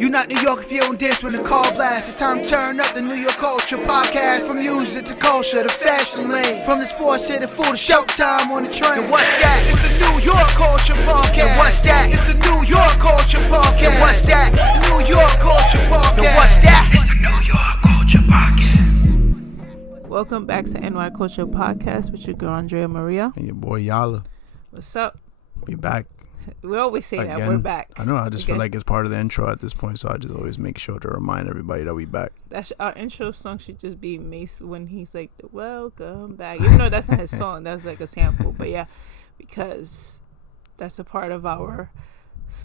You not New York if you don't dance when the call blasts. It's time to turn up the New York culture podcast. From music to culture to fashion lane. From the sports to the food to showtime on the train. And what's that? It's the New York culture podcast. And what's that? It's the New York culture podcast. And what's that? New York culture podcast. And what's that? It's the New York culture podcast. Welcome back to NY Culture Podcast with your girl Andrea Maria. And your boy Yala. What's up? We back. We always say again. that we're back. I know. I just feel like it's part of the intro at this point, so I just always make sure to remind everybody that we back. That's our intro song should just be Mace when he's like, "Welcome back." Even though that's not his song, that's like a sample. But yeah, because that's a part of our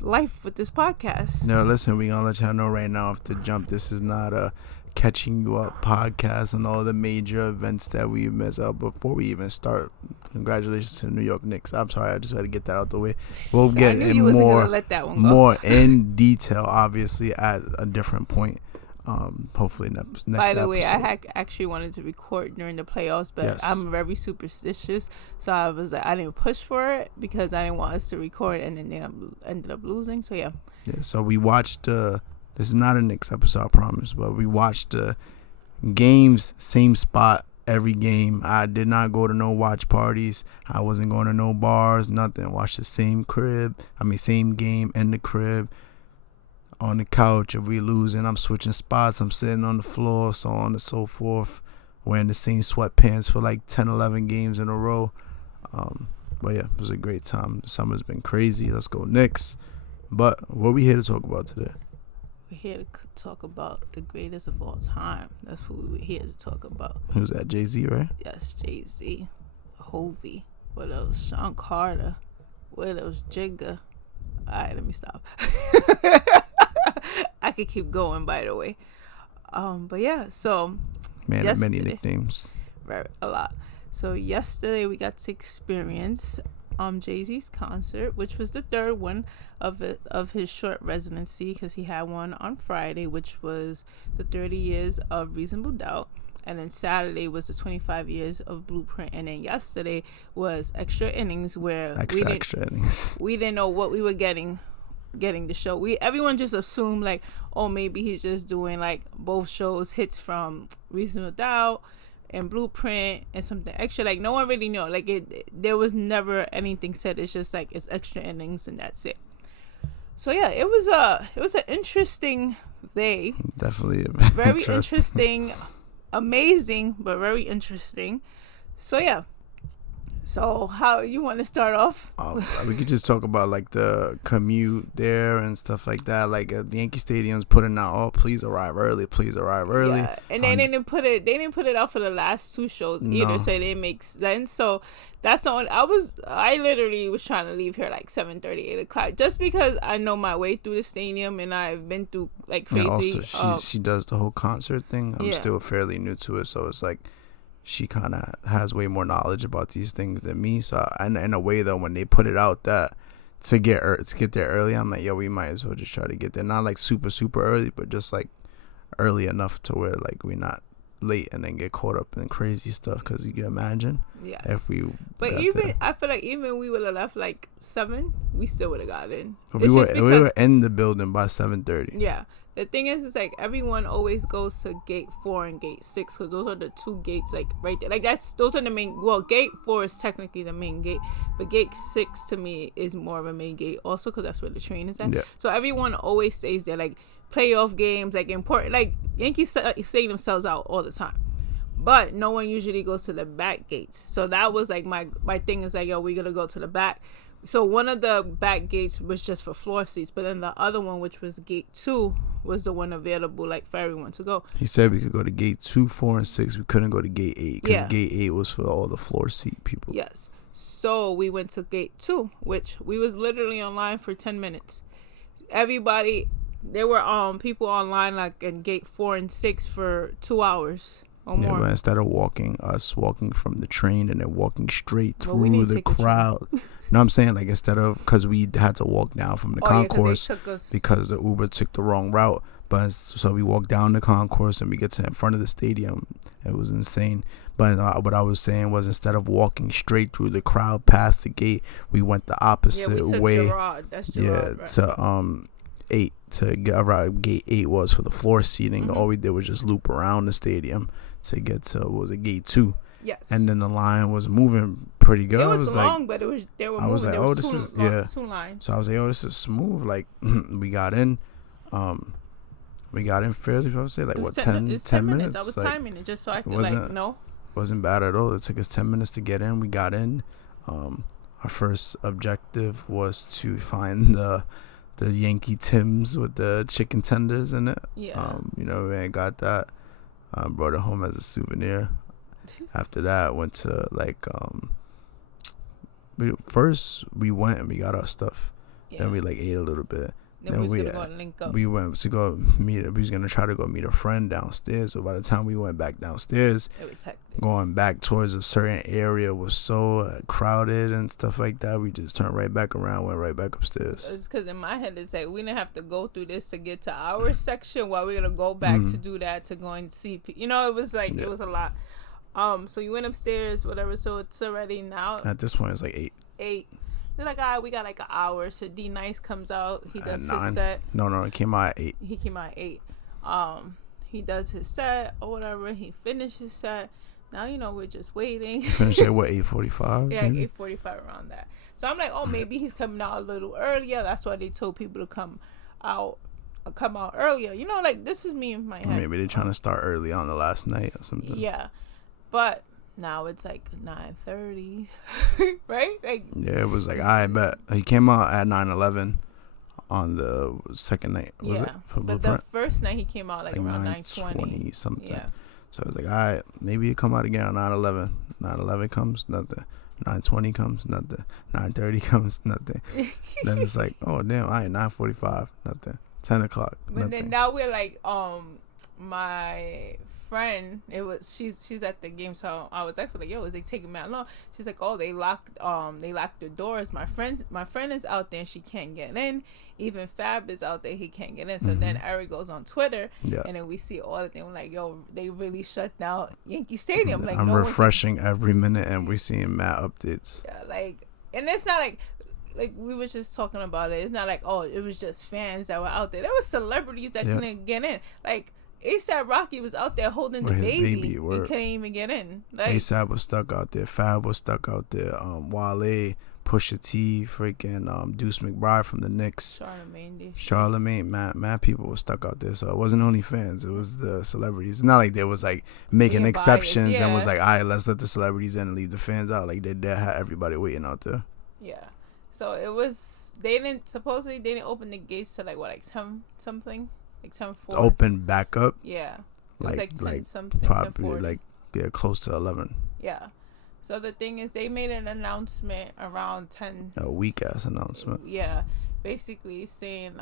life with this podcast. No, listen, we gonna let y'all know right now off the jump. This is not a catching you up podcast and all the major events that we miss out. Before we even start, congratulations to the New York Knicks. I'm sorry, I just had to get that out the way. We'll get in more in detail, obviously, at a different point. Hopefully next By the episode. way, I actually wanted to record during the playoffs, but yes. I'm very superstitious, so I was like, I didn't push for it because I didn't want us to record, and then they ended up losing. So yeah. Yeah. So we watched. This is not a Knicks episode, I promise, but we watched the games, same spot every game. I did not go to no watch parties. I wasn't going to no bars, nothing. Watched the same game in the crib, on the couch. If we losing, I'm switching spots. I'm sitting on the floor, so on and so forth, wearing the same sweatpants for like 10, 11 games in a row. But yeah, it was a great time. The summer's been crazy. Let's go Knicks. But what are we here to talk about today? We're here to talk about the greatest of all time. That's what we're here to talk about. Who's that? Jaÿ-Z'S, right? Yes, Jaÿ-Z, Hovey. What else? Sean Carter. What else? Jigga. All right, let me stop. I could keep going, by the way. But yeah, so man of many nicknames. Right, a lot. So yesterday we got to experience Jaÿ-Z'S concert, which was the third one of his short residency, because he had one on Friday, which was the 30 years of Reasonable Doubt, and then Saturday was the 25 years of Blueprint, and then yesterday was Extra Innings, where we didn't know what we were getting the show. Everyone just assumed like, oh, maybe he's just doing like both shows, hits from Reasonable Doubt and Blueprint and something extra. Like, no one really knew. Like, there was never anything said. It's just like, it's Extra Innings and that's it. So yeah, it was an interesting day. Definitely very interesting, amazing, but very interesting. So yeah. So how you want to start off? We could just talk about like the commute there and stuff like that. Like the Yankee Stadium's putting out, "Oh, please arrive early, please arrive early." Yeah, and they didn't put it out for the last two shows either, so it didn't make sense. So that's the only. I literally was trying to leave here like 7:30, 8 o'clock, just because I know my way through the stadium and I've been through like crazy. And also, she does the whole concert thing. I'm still fairly new to it, so it's like, she kind of has way more knowledge about these things than me. So, and in a way though, when they put it out that to get there early, I'm like, yo, we might as well just try to get there. Not like super, super early, but just like early enough to where like we're not late and then get caught up in crazy stuff. Because you can imagine if we. But I feel like even we would have left like 7, we still would have got in. We were in the building by 7:30. Yeah. The thing is like everyone always goes to gate 4 and gate 6, because those are the two gates like right there. Like those are the main. Well, gate 4 is technically the main gate, but gate 6 to me is more of a main gate also, because that's where the train is at. Yeah. So everyone always stays there. Like playoff games, like important, like Yankees say themselves out all the time, but no one usually goes to the back gates. So that was like my thing is like, yo, we're gonna go to the back. So one of the back gates was just for floor seats, but then the other one, which was gate 2, was the one available like for everyone to go. He said we could go to gate 2, 4, and 6. We couldn't go to gate 8 because gate 8 was for all the floor seat people. Yes. So we went to gate 2, which we was literally online for 10 minutes. Everybody, there were people online like in gate 4 and 6 for 2 hours. Or more. But instead of walking from the train and then walking straight through the crowd. No, I'm saying like instead of, because we had to walk down from the concourse because the Uber took the wrong route. But so we walked down the concourse and we get to in front of the stadium. It was insane. But what I was saying was, instead of walking straight through the crowd past the gate, we went the opposite way. Gerard. That's Gerard, right? To 8 to get around. Gate 8 was for the floor seating. All we did was just loop around the stadium to get to, what was it, gate 2. Yes. And then the line was moving pretty good. It was long, like, but it was they were I was moving. like, There oh, was two lines. So I was like, oh, this is smooth. Like, we got in. We got in fairly, I would say, like, what, 10 minutes? I was like, timing it just so I could, like, know. Wasn't bad at all. It took us 10 minutes to get in. We got in. Our first objective was to find the Yankee Tims with the chicken tenders in it. Yeah. We ain't got that. Brought it home as a souvenir. After that, went to, like, first we went and we got our stuff. Yeah. Then we, like, ate a little bit. Then we was gonna go and link up. We went to go meet. We was gonna try to go meet a friend downstairs. So by the time we went back downstairs, it was hectic. Going back towards a certain area was so crowded and stuff like that. We just turned right back around, went right back upstairs. It's because in my head it's like we didn't have to go through this to get to our section. While we're gonna go back to do that to go and see. It was like it was a lot. So you went upstairs, whatever. So it's already now. At this point, it's like 8. 8. They're like, all right, we got like an hour. So D Nice comes out. He does his set. No, it came out at 8. He came out at 8. He does his set or whatever. He finished his set. Now, we're just waiting. Finished at what, 8:45? Yeah, 8:45 around that. So I'm like, oh, maybe he's coming out a little earlier. That's why they told people to come out earlier. Like, this is me in my head. Maybe they're trying to start early on the last night or something. Yeah. But now it's like 9:30, right? Like, yeah, it was like, I bet. He came out at 9:11 on the second night, was it? For but Blueprint? the first night he came out like around 9:20 something. Yeah. So I was like, all right, maybe it come out again on 9:11. 9:11 comes, nothing. 9:20 comes, nothing. 9:30 comes, nothing. Then it's like, oh, damn, all right, 9:45, nothing. 10 o'clock, nothing. But then now we're like, my friend, she's at the game, so I was actually like, yo, is they taking me out long? She's like, oh, they locked the doors. My friend is out there and she can't get in. Even Fab is out there, he can't get in. So then Eric goes on Twitter, and then we see all the things. We're like, yo, they really shut down Yankee Stadium. Like, I'm refreshing every minute and we seeing mad updates. Yeah, like, and it's not like we was just talking about it. It's not like, oh, it was just fans that were out there. There were celebrities that couldn't get in. Like, ASAP Rocky was out there holding the baby. He couldn't even get in. Like, ASAP was stuck out there. Fab was stuck out there. Wale, Pusha T, freaking Deuce McBride from the Knicks. Charlamagne, mad people were stuck out there. So it wasn't only fans. It was the celebrities. It's not like they was like making exceptions and was like, all right, let's let the celebrities in and leave the fans out. Like, they had everybody waiting out there. Yeah. So it was, they didn't open the gates to like 10 something. Like 10:40. Open back up. Yeah. It was like 10 something. Probably 10:40. Like, yeah, close to 11. Yeah. So the thing is, they made an announcement around 10. A weak ass announcement. Yeah, basically saying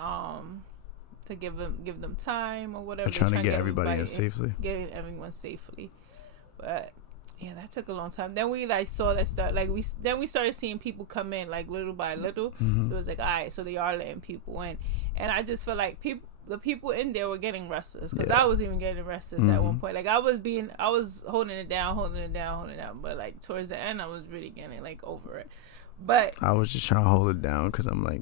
to give them time or whatever. They're trying to get everybody in safely. Getting everyone safely, but yeah, that took a long time. Then we saw that start. Like, we started seeing people come in like little by little. So it was like, all right, so they are letting people in, and I just feel like the people in there were getting restless because I was even getting restless at one point. Like, I was holding it down, but like towards the end, I was really getting like over it. But I was just trying to hold it down because I'm like,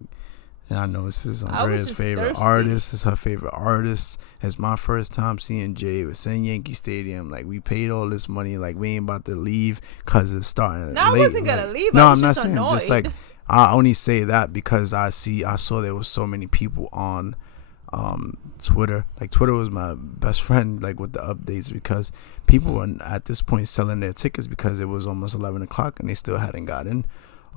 I know this is Andrea's favorite artist. This is her favorite artist. It's my first time seeing Jay. It's in Yankee Stadium. Like, we paid all this money. Like, we ain't about to leave because it's starting. No, late. I wasn't gonna leave. No, I'm not saying. Annoyed. Just like, I only say that because I saw there was so many people on Twitter. Like, Twitter was my best friend, like, with the updates, because people were at this point selling their tickets because it was almost 11 o'clock and they still hadn't gotten.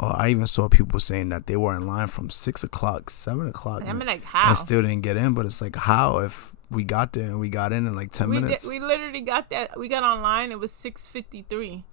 I even saw people saying that they were in line from 6 o'clock, 7 o'clock. I mean, like, how? And still didn't get in, but it's like, how if we got there and we got in like 10 minutes? We literally got that. We got online. It was 6:53.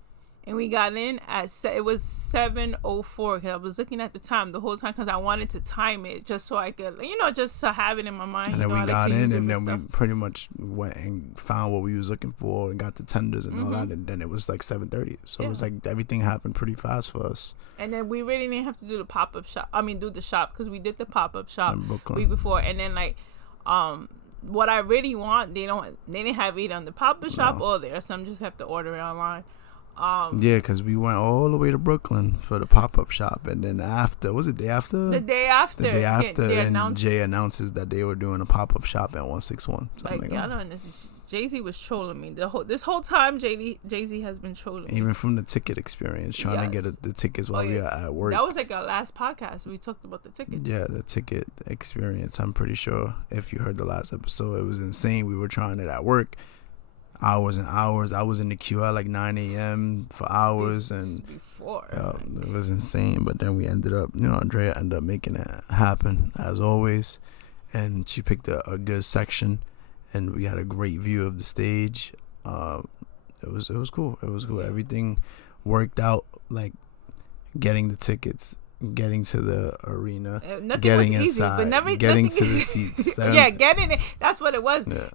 And we got in it was 7:04 because I was looking at the time the whole time because I wanted to time it just so I could, just to have it in my mind. And then we got in and then we pretty much went and found what we was looking for and got the tenders and all that. And then it was like 7:30. So it was like everything happened pretty fast for us. And then we really didn't have to do the pop-up shop. Do the shop because we did the pop-up shop week before. And then like, what I really want, they didn't have either on the pop-up shop or there. So I'm just have to order it online. Yeah, because we went all the way to Brooklyn for the pop-up shop, and then after, was it day after? The day after. The day after, they and announced, Jay announces that they were doing a pop-up shop at 161. So like, y'all don't understand. Jay-Z was trolling me this whole time. Jay-Z has been trolling me. Even from the ticket experience, trying to get the tickets while we were at work. That was like our last podcast. We talked about the tickets. Yeah, the ticket experience. I'm pretty sure if you heard the last episode, it was insane. We were trying it at work. Hours and hours. I was in the queue at like 9 a.m. for hours, and before it was insane. But then we ended up, Andrea ended up making it happen as always, and she picked a good section, and we had a great view of the stage. It was cool. It was cool. Everything worked out, like getting the tickets, getting to the arena, getting was inside, easy, but getting to the seats. Getting it. That's what it was. Yeah.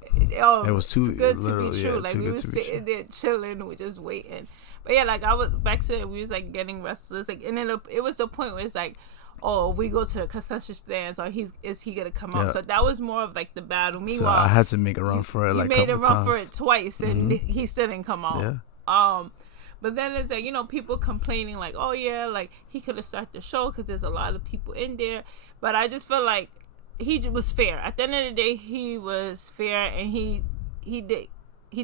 It was too good to be true. Yeah, like we were sitting there chilling, we just waiting. But yeah, like I was back then, we was like getting restless. Like, and then it was the point where it's like, oh, if we go to the concession stands, or is he gonna come out? So that was more of like the battle. Meanwhile, so I had to make a run for it. Like made a run times. for it twice, and he still didn't come out. Yeah. But then it's like, people complaining like, oh yeah, like he could have started the show because there's a lot of people in there. But I just feel like he was fair. At the end of the day, he was fair, and he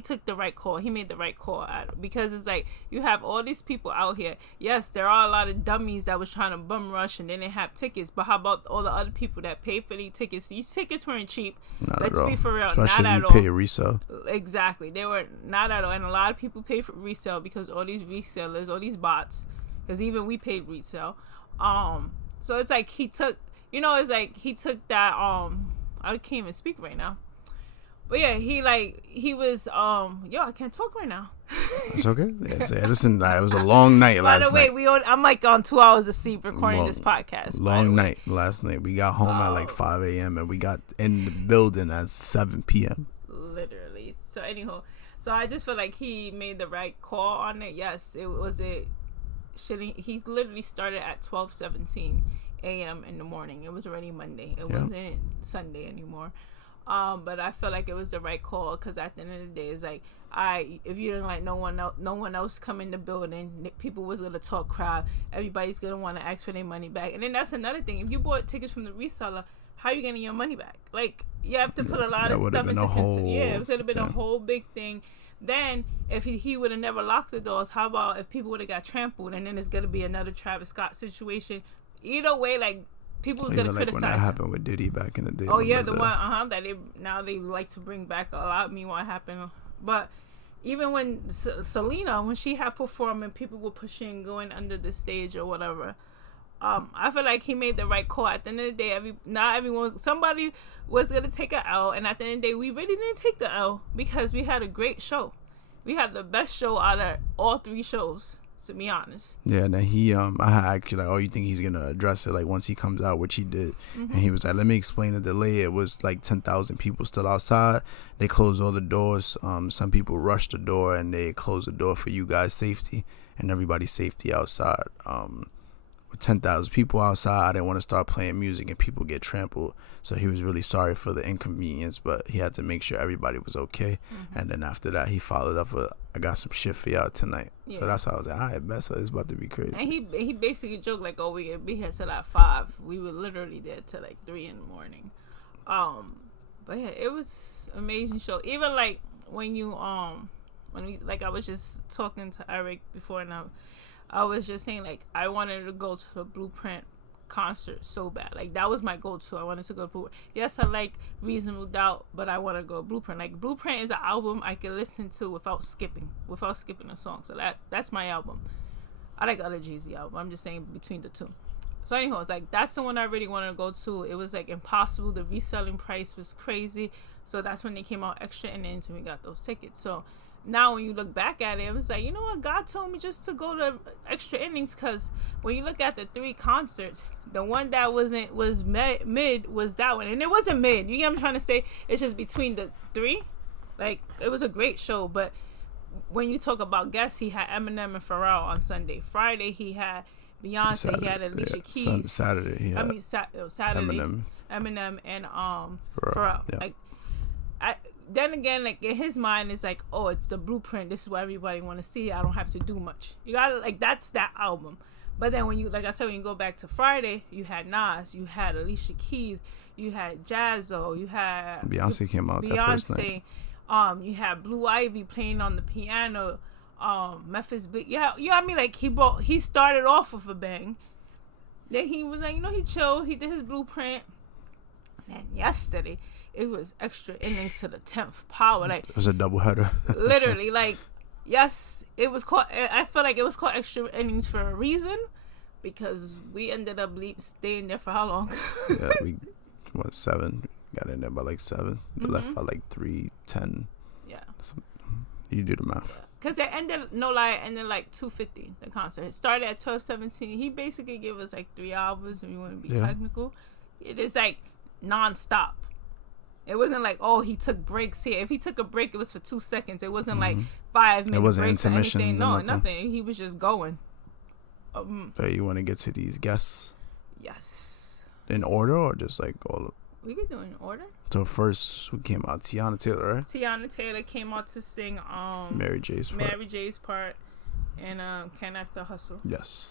took the right call. He made the right call because it's like you have all these people out here. Yes, there are a lot of dummies that was trying to bum rush and they didn't have tickets. But how about all the other people that paid for these tickets? These tickets weren't cheap. Let's be for real. Especially not if at you all. pay resale. Exactly. They were not at all. And a lot of people pay for resale because all these resellers, all these bots, because even we paid resale. So it's like he took that. I can't even speak right now. But yeah, he was I can't talk right now. It's okay. Yeah, listen, it was a long night last night. By the way, I'm like on 2 hours of sleep recording this podcast. Long night last night. We got home at like 5 a.m. and we got in the building at 7 p.m. Literally. So anyhow, I just feel like he made the right call on it. Yes, he literally started at 12:17 a.m. in the morning. It was already Monday. It wasn't Sunday anymore. But I feel like it was the right call because at the end of the day, it's like, if you didn't like no one else come in the building, people was gonna talk crap. Everybody's gonna want to ask for their money back, and then that's another thing. If you bought tickets from the reseller, how are you getting your money back? Like, you have to put a lot of stuff into consideration. Yeah, it would have been a whole big thing. Then, if he would have never locked the doors, how about if people would have got trampled, and then it's gonna be another Travis Scott situation? Either way, like. People was gonna criticize. When that happened with Diddy back in the day. Oh yeah, the one that they like to bring back a lot. Meanwhile, happened, but even when Selena, when she had performed and people were pushing, going under the stage or whatever, I feel like he made the right call. At the end of the day, somebody was gonna take an L, and at the end of the day, we really didn't take the L because we had a great show. We had the best show out of all 3 shows. To be honest. Yeah, and then he I actually like, oh, you think he's gonna address it like once he comes out, which he did. And he was like, let me explain the delay. It was like 10,000 people still outside. They closed all the doors. Some people rushed the door and they closed the door for you guys' safety and everybody's safety outside. With 10,000 people outside, I didn't want to start playing music and people get trampled. So he was really sorry for the inconvenience, but he had to make sure everybody was okay. And then after that, he followed up with, I got some shit for y'all tonight. Yeah. So that's how I was like, all right, best, so it's about to be crazy. And he basically joked like, oh, we could be here till like 5. We were literally there till like 3 in the morning. But yeah, it was an amazing show. Even like when we like, I was just talking to Eric before, and I was just saying, like, I wanted to go to the Blueprint concert so bad. Like, that was my go-to. I wanted to go to Blueprint. Yes, I like Reasonable Doubt, but I want to go Blueprint. Like, Blueprint is an album I can listen to without skipping a song. So that's my album. I like other Jay-Z album. I'm just saying between the two. So anyhow, it's like, that's the one I really wanted to go to. It was like impossible. The reselling price was crazy. So that's when they came out extra innings and we got those tickets. So now when you look back at it, it was like, you know what, God told me just to go to extra innings, because when you look at the 3 concerts, the one that was mid was that one, and it wasn't mid, you get what I'm trying to say? It's just between the 3. Like, it was a great show. But when you talk about guests, he had Eminem and Pharrell on Sunday. Friday he had Beyonce. Saturday, he had Alicia Keys. Saturday, Saturday Eminem and Pharrell. Yeah. Like, then again, like in his mind, it's like, oh, it's the blueprint. This is what everybody want to see. I don't have to do much. You gotta like that's that album. But then when you, like I said, when you go back to Friday, you had Nas, you had Alicia Keys, you had Jaÿ-Z'S, you had Beyonce came out that first night. You had Blue Ivy playing on the piano. Memphis Bleak. Yeah, I mean, like he started off with a bang. Then he was like, he chilled. He did his blueprint. And yesterday, it was extra innings to the 10th power. Like it was a doubleheader. Literally, like, yes, it was called. I feel like it was called extra innings for a reason, because we ended up staying there for how long? Yeah, we 7. Got in there by like 7. We left by like 3:10. Yeah. So, you do the math. Because it ended, no lie, ended like 2:50, the concert. It started at 12:17. He basically gave us like 3 hours, if you want to be technical. It is like non-stop. It wasn't like, oh, he took breaks here. If he took a break, it was for 2 seconds. It wasn't like 5 minutes. It wasn't breaks intermissions or anything. No, nothing. He was just going. So you want to get to these guests? Yes. In order or just like all of? We could do it in order. So first, who came out? Teyana Taylor, right? Teyana Taylor came out to sing Mary J's part and Can't Act the Hustle. Yes.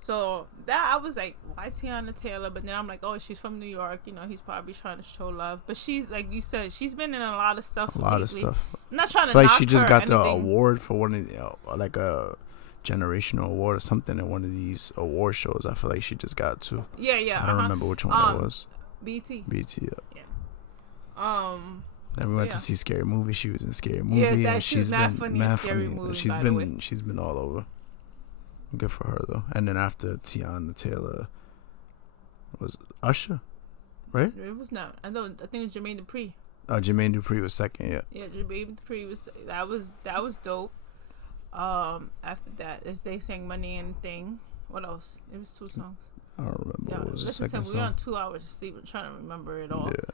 So that I was like, why Teyana Taylor? But then I'm like, oh, she's from New York. He's probably trying to show love. But she's, like you said, she's been in a lot of stuff. I'm not trying to knock her. Like she just got the award for one of the, like a generational award or something in one of these award shows. I feel like she just got to. Yeah. I don't remember which one it was. BT. Yeah. Then we went to see Scary Movie. She was in Scary Movie. Yeah, and she's mad funny in Scary Movie. She's been all over. Good for her though. And then after Teyana Taylor was Usher, right? It was not. I think it was Jermaine Dupri. Jermaine Dupri was second. Yeah. Yeah, Jermaine Dupri was that was dope. After that, as they sang Money and Thing. What else? It was 2 songs. I don't remember what was the second song. We were on 2 hours to sleep. I'm trying to remember it all. Yeah.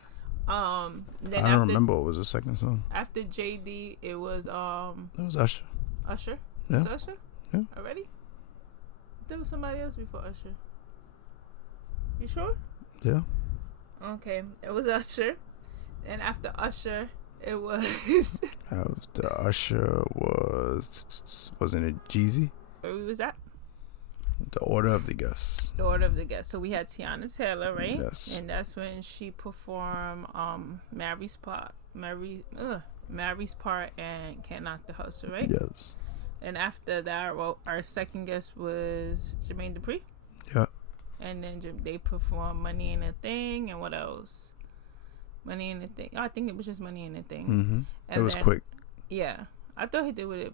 Then I don't remember what was the second song. After JD, it was It was Usher. Usher. Yeah. Was Usher? Yeah. Already? There was somebody else before Usher. You sure? Yeah. Okay, it was Usher. And after Usher, it was. After Usher wasn't it Jeezy? Where was that? The Order of the Guests. The Order of the Guests. So we had Teyana Taylor, right? Yes. And that's when she performed Mary's part and Can't Knock the Hustle, right? Yes. And after that, our second guest was Jermaine Dupri. Yeah. And then they performed Money in a Thing, and what else? Money in a Thing. Oh, I think it was just Money in a Thing. Mm-hmm. It was quick. Yeah. I thought he did with it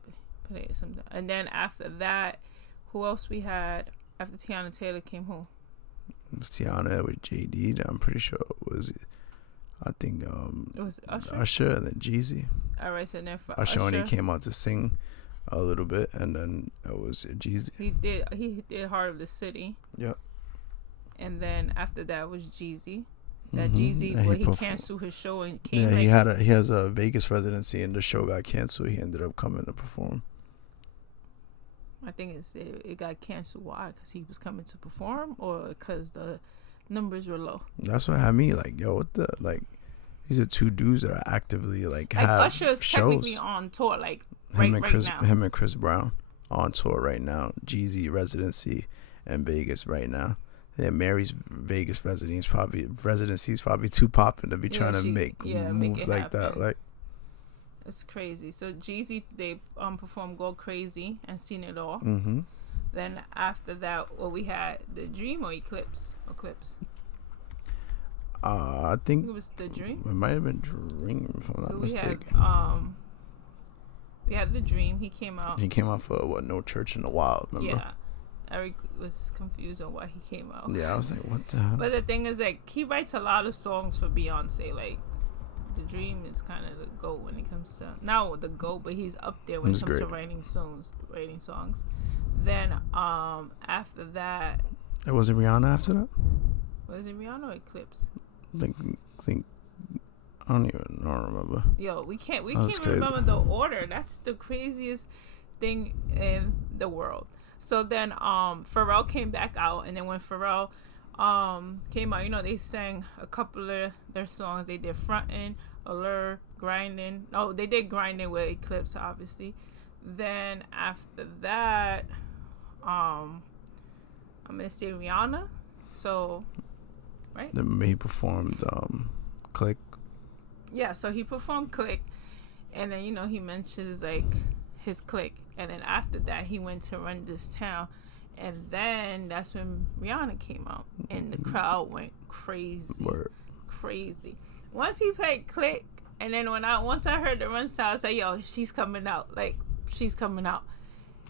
or something. And then after that, who else we had? After Teyana Taylor came home? It was Teyana with JD. I'm pretty sure it was. I think it was Usher and then Jeezy. All right, so then for Usher only came out to sing a little bit, and then it was Jeezy. He did Heart of the City. Yep. And then after that was Jeezy. That Jeezy, where he canceled his show and came. Yeah, he has a Vegas residency, and the show got canceled. He ended up coming to perform. I think it got canceled. Why? Because he was coming to perform, or because the numbers were low? That's what had me like, yo, what the like? These are 2 dudes that are actively like have Usher's shows. Technically on tour, like right now. Him and Chris Brown on tour right now. Jeezy residency in Vegas right now. Yeah, Mary's Vegas residency is probably too popping to be trying to make moves like that. Like, it's crazy. So Jeezy, they performed Go Crazy and Seen It All. Mm-hmm. Then after that, we had the Dream or Eclipse. I think it was the Dream. It might have been Dream, if I'm not mistaken. We had the Dream. He came out. He came out for No Church in the Wild. Remember? Yeah. Eric was confused on why he came out. Yeah, I was like, what the hell? But the thing is, like, he writes a lot of songs for Beyonce. Like, the Dream is kind of the GOAT when it comes to, not the GOAT, but he's up there when it comes to writing songs. Then after that, it wasn't Rihanna after that. Was it Rihanna or Eclipse? I think I don't remember. Yo, we can't remember the order. That's the craziest thing in the world. So then Pharrell came back out, and then when Pharrell came out, they sang a couple of their songs. They did Frontin', Allure, Grinding. Oh, they did Grinding with Eclipse, obviously. Then after that, I'm gonna say Rihanna. So, right? Then he performed Click. Yeah, so he performed Click, and then he mentions like his Click, and then after that he went to Run This Town, and then that's when Rihanna came out, and the crowd went crazy. Word. Crazy. Once he played Click, and then once I heard the Run Style, I said, "Yo, she's coming out! Like she's coming out."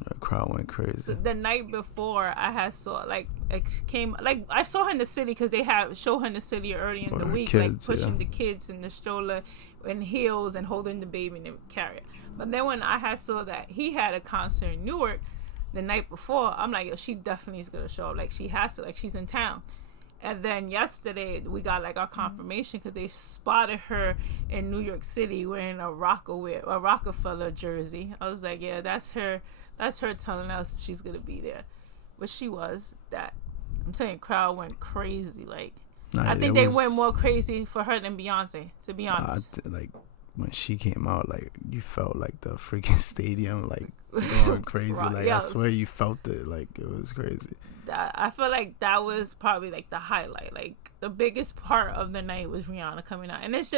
The crowd went crazy. So the night before, I saw I saw her in the city because they show her in the city early in the week, kids, like pushing the kids in the stroller in heels and holding the baby in the carrier. But then when I saw that he had a concert in Newark the night before, I'm like, yo, she definitely is gonna show up. Like she has to. Like she's in town. And then yesterday we got like our confirmation because they spotted her in New York City wearing a Rockefeller jersey. I was like, yeah, that's her. That's her telling us she's gonna be there, but she was. That I'm saying, crowd went crazy. Like I think they went more crazy for her than Beyonce. To be honest, like when she came out, like you felt like the freaking stadium like going crazy. Like I swear you felt it. Like it was crazy. I feel like that was probably like the highlight. Like the biggest part of the night was Rihanna coming out, and it's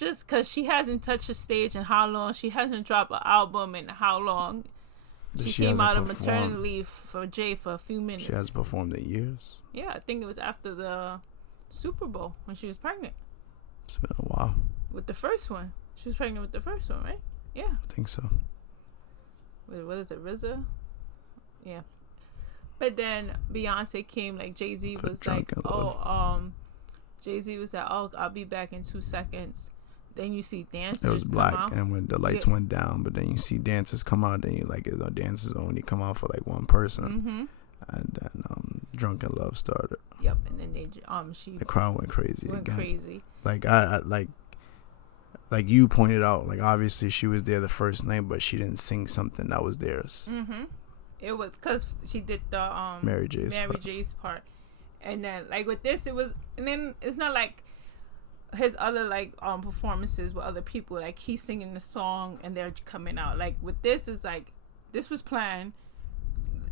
just because she hasn't touched a stage in how long. She hasn't dropped an album in how long. She came out of maternity leave for Jaÿ for a few minutes. She hasn't performed in years. Yeah, I think it was after the Super Bowl when she was pregnant. It's been a while. With the first one. She was pregnant with the first one, right? Yeah. I think so. Wait, what is it, RZA? Yeah. But then Beyonce came, like Jay-Z was like, Jay-Z was like, oh, I'll be back in 2 seconds. Then you see dancers. It was black, come out. and when the lights went down, but then you see dancers come out, then you like dancers only come out for like one person, and then Drunken Love started. Yep, and then the crowd went crazy again. Crazy. Like I like you pointed out, like obviously she was there the first night, but she didn't sing something that was theirs. It was because she did the Mary J's part, and then like with this, it was, and then it's not like his other like performances with other people, like he's singing the song and they're coming out. Like with this is like this was planned,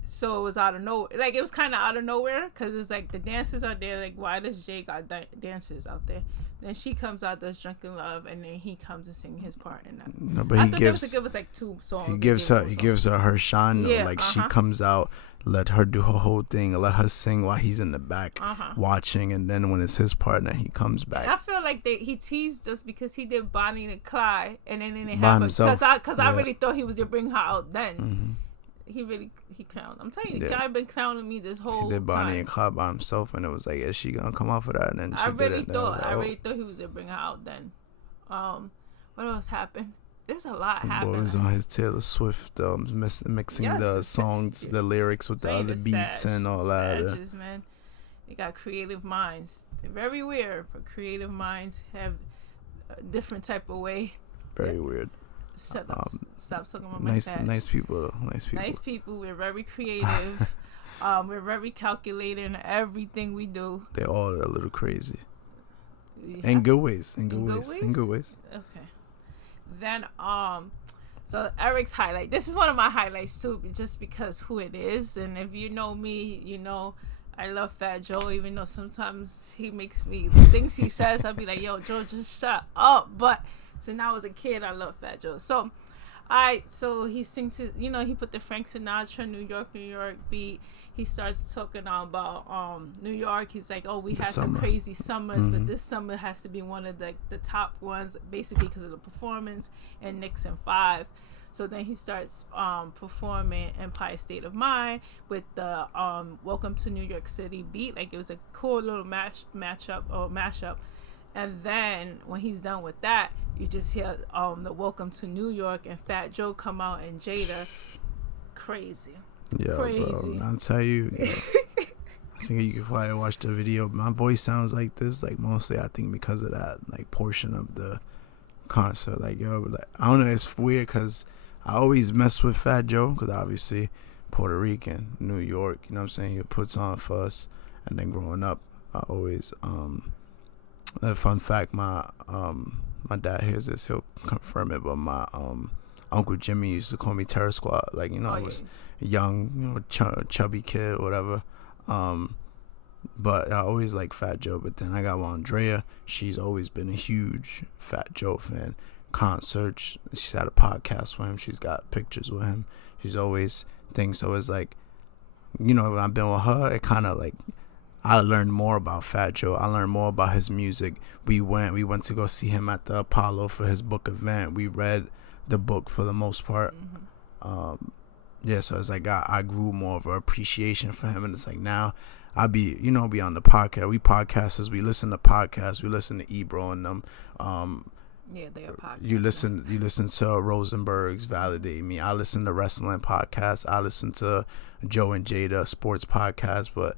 so it was out of nowhere. Like it was kind of out of nowhere because it's like the dancers are there. Like why does Jaÿ got dancers out there? Then she comes out, does Drunken Love, and then he comes and sing his part. And no, but he gives us like 2 songs. He gives her shine. Yeah, like she comes out, let her do her whole thing, let her sing while he's in the back watching, and then when it's his part, then he comes back. I feel like he teased us because he did Bonnie and Clyde, and then they have because I really thought he was gonna bring her out then. He clowned. I'm telling you, the guy been clowning me this whole time. He did Bonnie and Clyde by himself, and it was like, is she gonna come out for that? And then she did it. I really thought he was gonna bring her out then. What else happened? There's a lot happening. Boy was on his Taylor Swift, mixing the songs, the lyrics with the other beats and all that. Sages, man. They got creative minds. They're very weird, but creative minds have a different type of way. Very weird. Shut up. Stop talking about my stats. Nice people. Nice people. We're very creative. We're very calculated in everything we do. They're all a little crazy. In good ways. In good ways. Okay. Then so Eric's highlight. This is one of my highlights too, just because who it is, and if you know me, you know I love Fat Joe, even though sometimes he makes me, the things he says, I'll be like, yo, Joe, just shut up. But since I was a kid, I love Fat Joe. So he sings his, he put the Frank Sinatra New York beat. He starts talking about New York. He's like, oh, we had some crazy summers, but this summer has to be one of the top ones, basically because of the performance and Nixon 5. So then he starts performing Empire State of Mind with the Welcome to New York City beat. Like it was a cool little mashup. And then when he's done with that, you just hear the Welcome to New York and Fat Joe come out and Jada. Crazy. Yeah, bro. I'll tell you. I think you could probably watch the video. My voice sounds like this, like mostly I think because of that like portion of the concert. Like I don't know, it's weird because I always mess with Fat Joe because obviously Puerto Rican, New York. You know what I'm saying? He puts on for us, and then growing up, I always. A fun fact: my my dad hears this, he'll confirm it, but my Uncle Jimmy used to call me Terror Squad. Like, I was a young, chubby kid or whatever. But I always like Fat Joe. But then I got Andrea. She's always been a huge Fat Joe fan. Concerts. She's had a podcast with him. She's got pictures with him. She's always things. So it's like, when I've been with her, it kind of like, I learned more about Fat Joe. I learned more about his music. We went to go see him at the Apollo for his book event. We read the book for the most part. So it's like I grew more of an appreciation for him, and it's like now I be on the podcast. We podcasters, we listen to podcasts, we listen to Ebro and them. They are podcasts. You listen to Rosenberg's Validate Me. I listen to wrestling podcasts. I listen to Joe and Jada sports podcast, but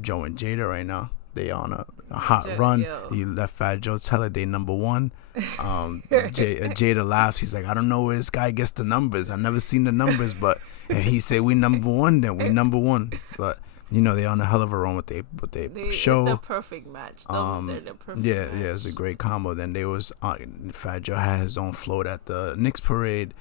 Joe and Jada right now, they on a hot run. You let Fat Joe tell it they number one. Jada laughs. He's like, I don't know where this guy gets the numbers. I've never seen the numbers, but if he say we number one, then we number one. But they on a hell of a run with they show. It's the perfect match. They're the perfect match. It's a great combo. Then there was Fat Joe had his own float at the Knicks parade.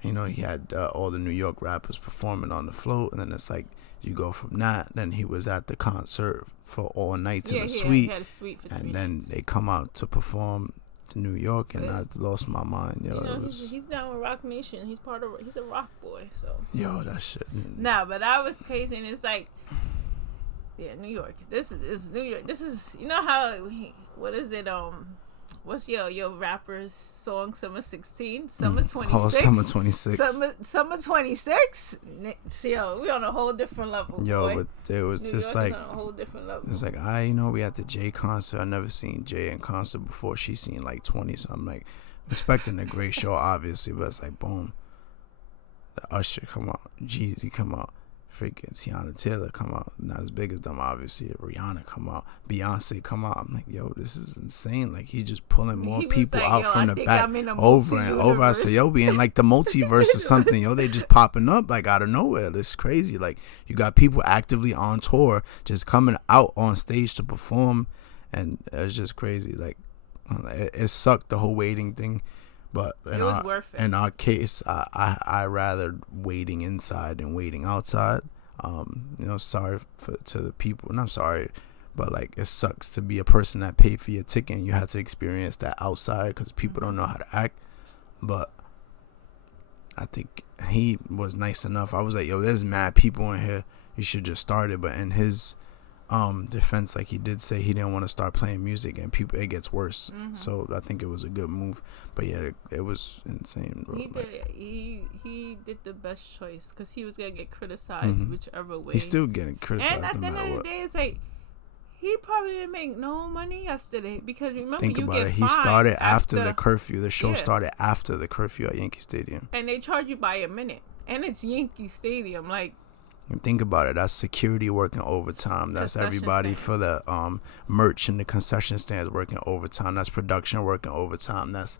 He had all the New York rappers performing on the float, and then it's like you go from that. Then he was at the concert for all nights in the suite, he had a suite for 3 and nights. then they come out to perform to New York, and I lost my mind. He's down with Rock Nation. He's a rock boy. So that shit. Nah, but that was crazy, and it's like, New York. This is New York. This is how what is it? What's your rapper's song? Summer 16, Summer 26. Oh, Summer 26. Summer 26. We on a whole different level. Boy. But it was New just York like is on a whole different level. It's like we at the Jaÿ concert. I never seen Jaÿ in concert before. She seen like 20, so I'm like expecting a great show, obviously. But it's like boom, the Usher come out, Jeezy come out, freaking Tiana Taylor come out. Not as big as them, obviously. Rihanna come out, Beyonce come out. I'm like, this is insane. Like, he just pulling more people like, out from the back over and over. I said, we in like the multiverse or something. They just popping up like out of nowhere. It's crazy. Like, you got people actively on tour just coming out on stage to perform, and it's just crazy. Like, it sucked, the whole waiting thing. But in our case, I rather waiting inside than waiting outside. Sorry to the people. And I'm sorry, but like, it sucks to be a person that paid for your ticket and you had to experience that outside because people don't know how to act. But I think he was nice enough. I was like, there's mad people in here. You should just start it. But in his defense, like, he did say he didn't want to start playing music, and it gets worse. So I think it was a good move. But it was insane, bro. He did the best choice because he was gonna get criticized whichever way. He's still getting criticized. And at the end of the day, it's like, he probably didn't make no money yesterday because remember, think you about get it. He started after the curfew. The show Yeah. started after the curfew at Yankee Stadium. And they charge you by a minute, and it's Yankee Stadium. Like, and think about it. That's security working overtime. That's everybody for the merch and the concession stands working overtime. That's production working overtime. That's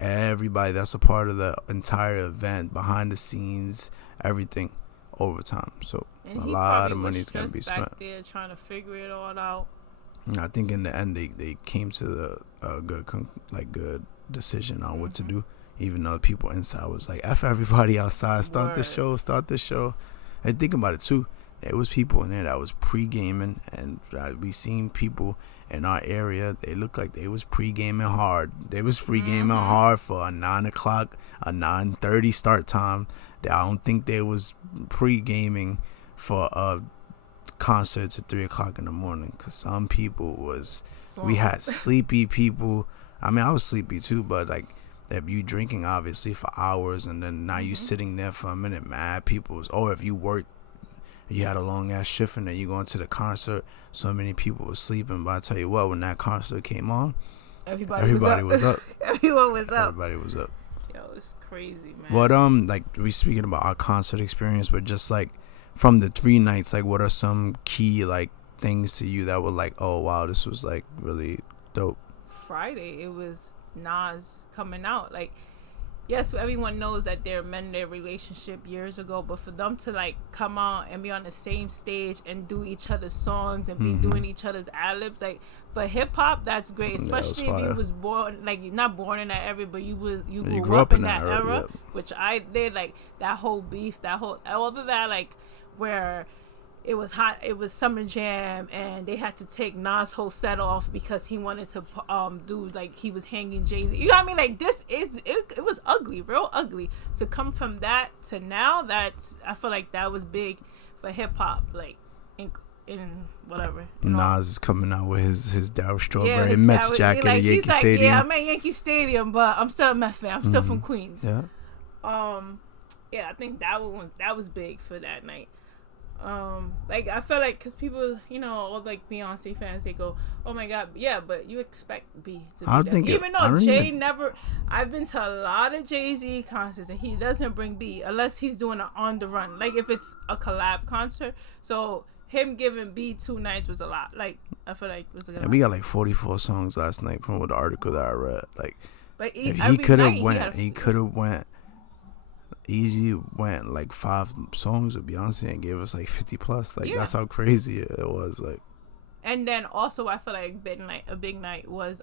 everybody. That's a part of the entire event, behind the scenes, everything overtime. So and a lot of money is going to be spent. Back there trying to figure it all out. I think in the end they came to the good decision on what to do. Even though people inside was like, F everybody outside, start the show. And think about it too. There was people in there that was pre-gaming, and we seen people in our area. They looked like they was pre-gaming hard. They was pre-gaming hard for a 9 o'clock, a 9:30 start time. I don't think they was pre-gaming for a concert at 3 o'clock in the morning. Cause some people we had sleepy people. I mean, I was sleepy too, but like, if you drinking obviously for hours and then now you sitting there for a minute, mad people if you worked, you had a long ass shift and then you going to the concert, so many people were sleeping. But I tell you what, when that concert came on, everybody was up. Everyone was up. Everybody was up. Yo, it's crazy, man. But like, we speaking about our concert experience, but just like from the 3 nights, like, what are some key like things to you that were like, oh wow, this was like really dope? Friday, it was Nas coming out. Like, yes, everyone knows that they're men in their relationship years ago, but for them to like come out and be on the same stage and do each other's songs and be doing each other's ad-libs, like for hip-hop, that's great, especially if you was born, like not born in that era, but you grew up in that era, which I did. Like that whole beef, that whole all of that, like where it was hot, it was Summer Jam, and they had to take Nas' whole set off because he wanted to do, like, he was hanging Jaÿ-Z. You know what I mean? Like, this is, it was ugly, real ugly. To come from that to now, that's, I feel like that was big for hip-hop, like, in whatever. Nas is coming out with his Darryl Strawberry Mets jacket at Yankee Stadium. Yeah, I'm at Yankee Stadium, but I'm still a Mets fan. I'm still from Queens. Yeah. Yeah, I think that was big for that night. Like I feel like because people, you know, all like Beyonce fans, they go, "Oh my God, yeah," but you expect B to be there. Even though Jay never, I've been to a lot of Jay-Z concerts and he doesn't bring B unless he's doing an on the run, like if it's a collab concert. So him giving B 2 nights was a lot. Like I feel like it was a lot. And we got like 44 songs last night from the article that I read. Like, but if he could have went. Easy went like 5 songs with Beyonce and gave us like 50 plus. Like that's how crazy it was. Like, and then also I feel like a big night was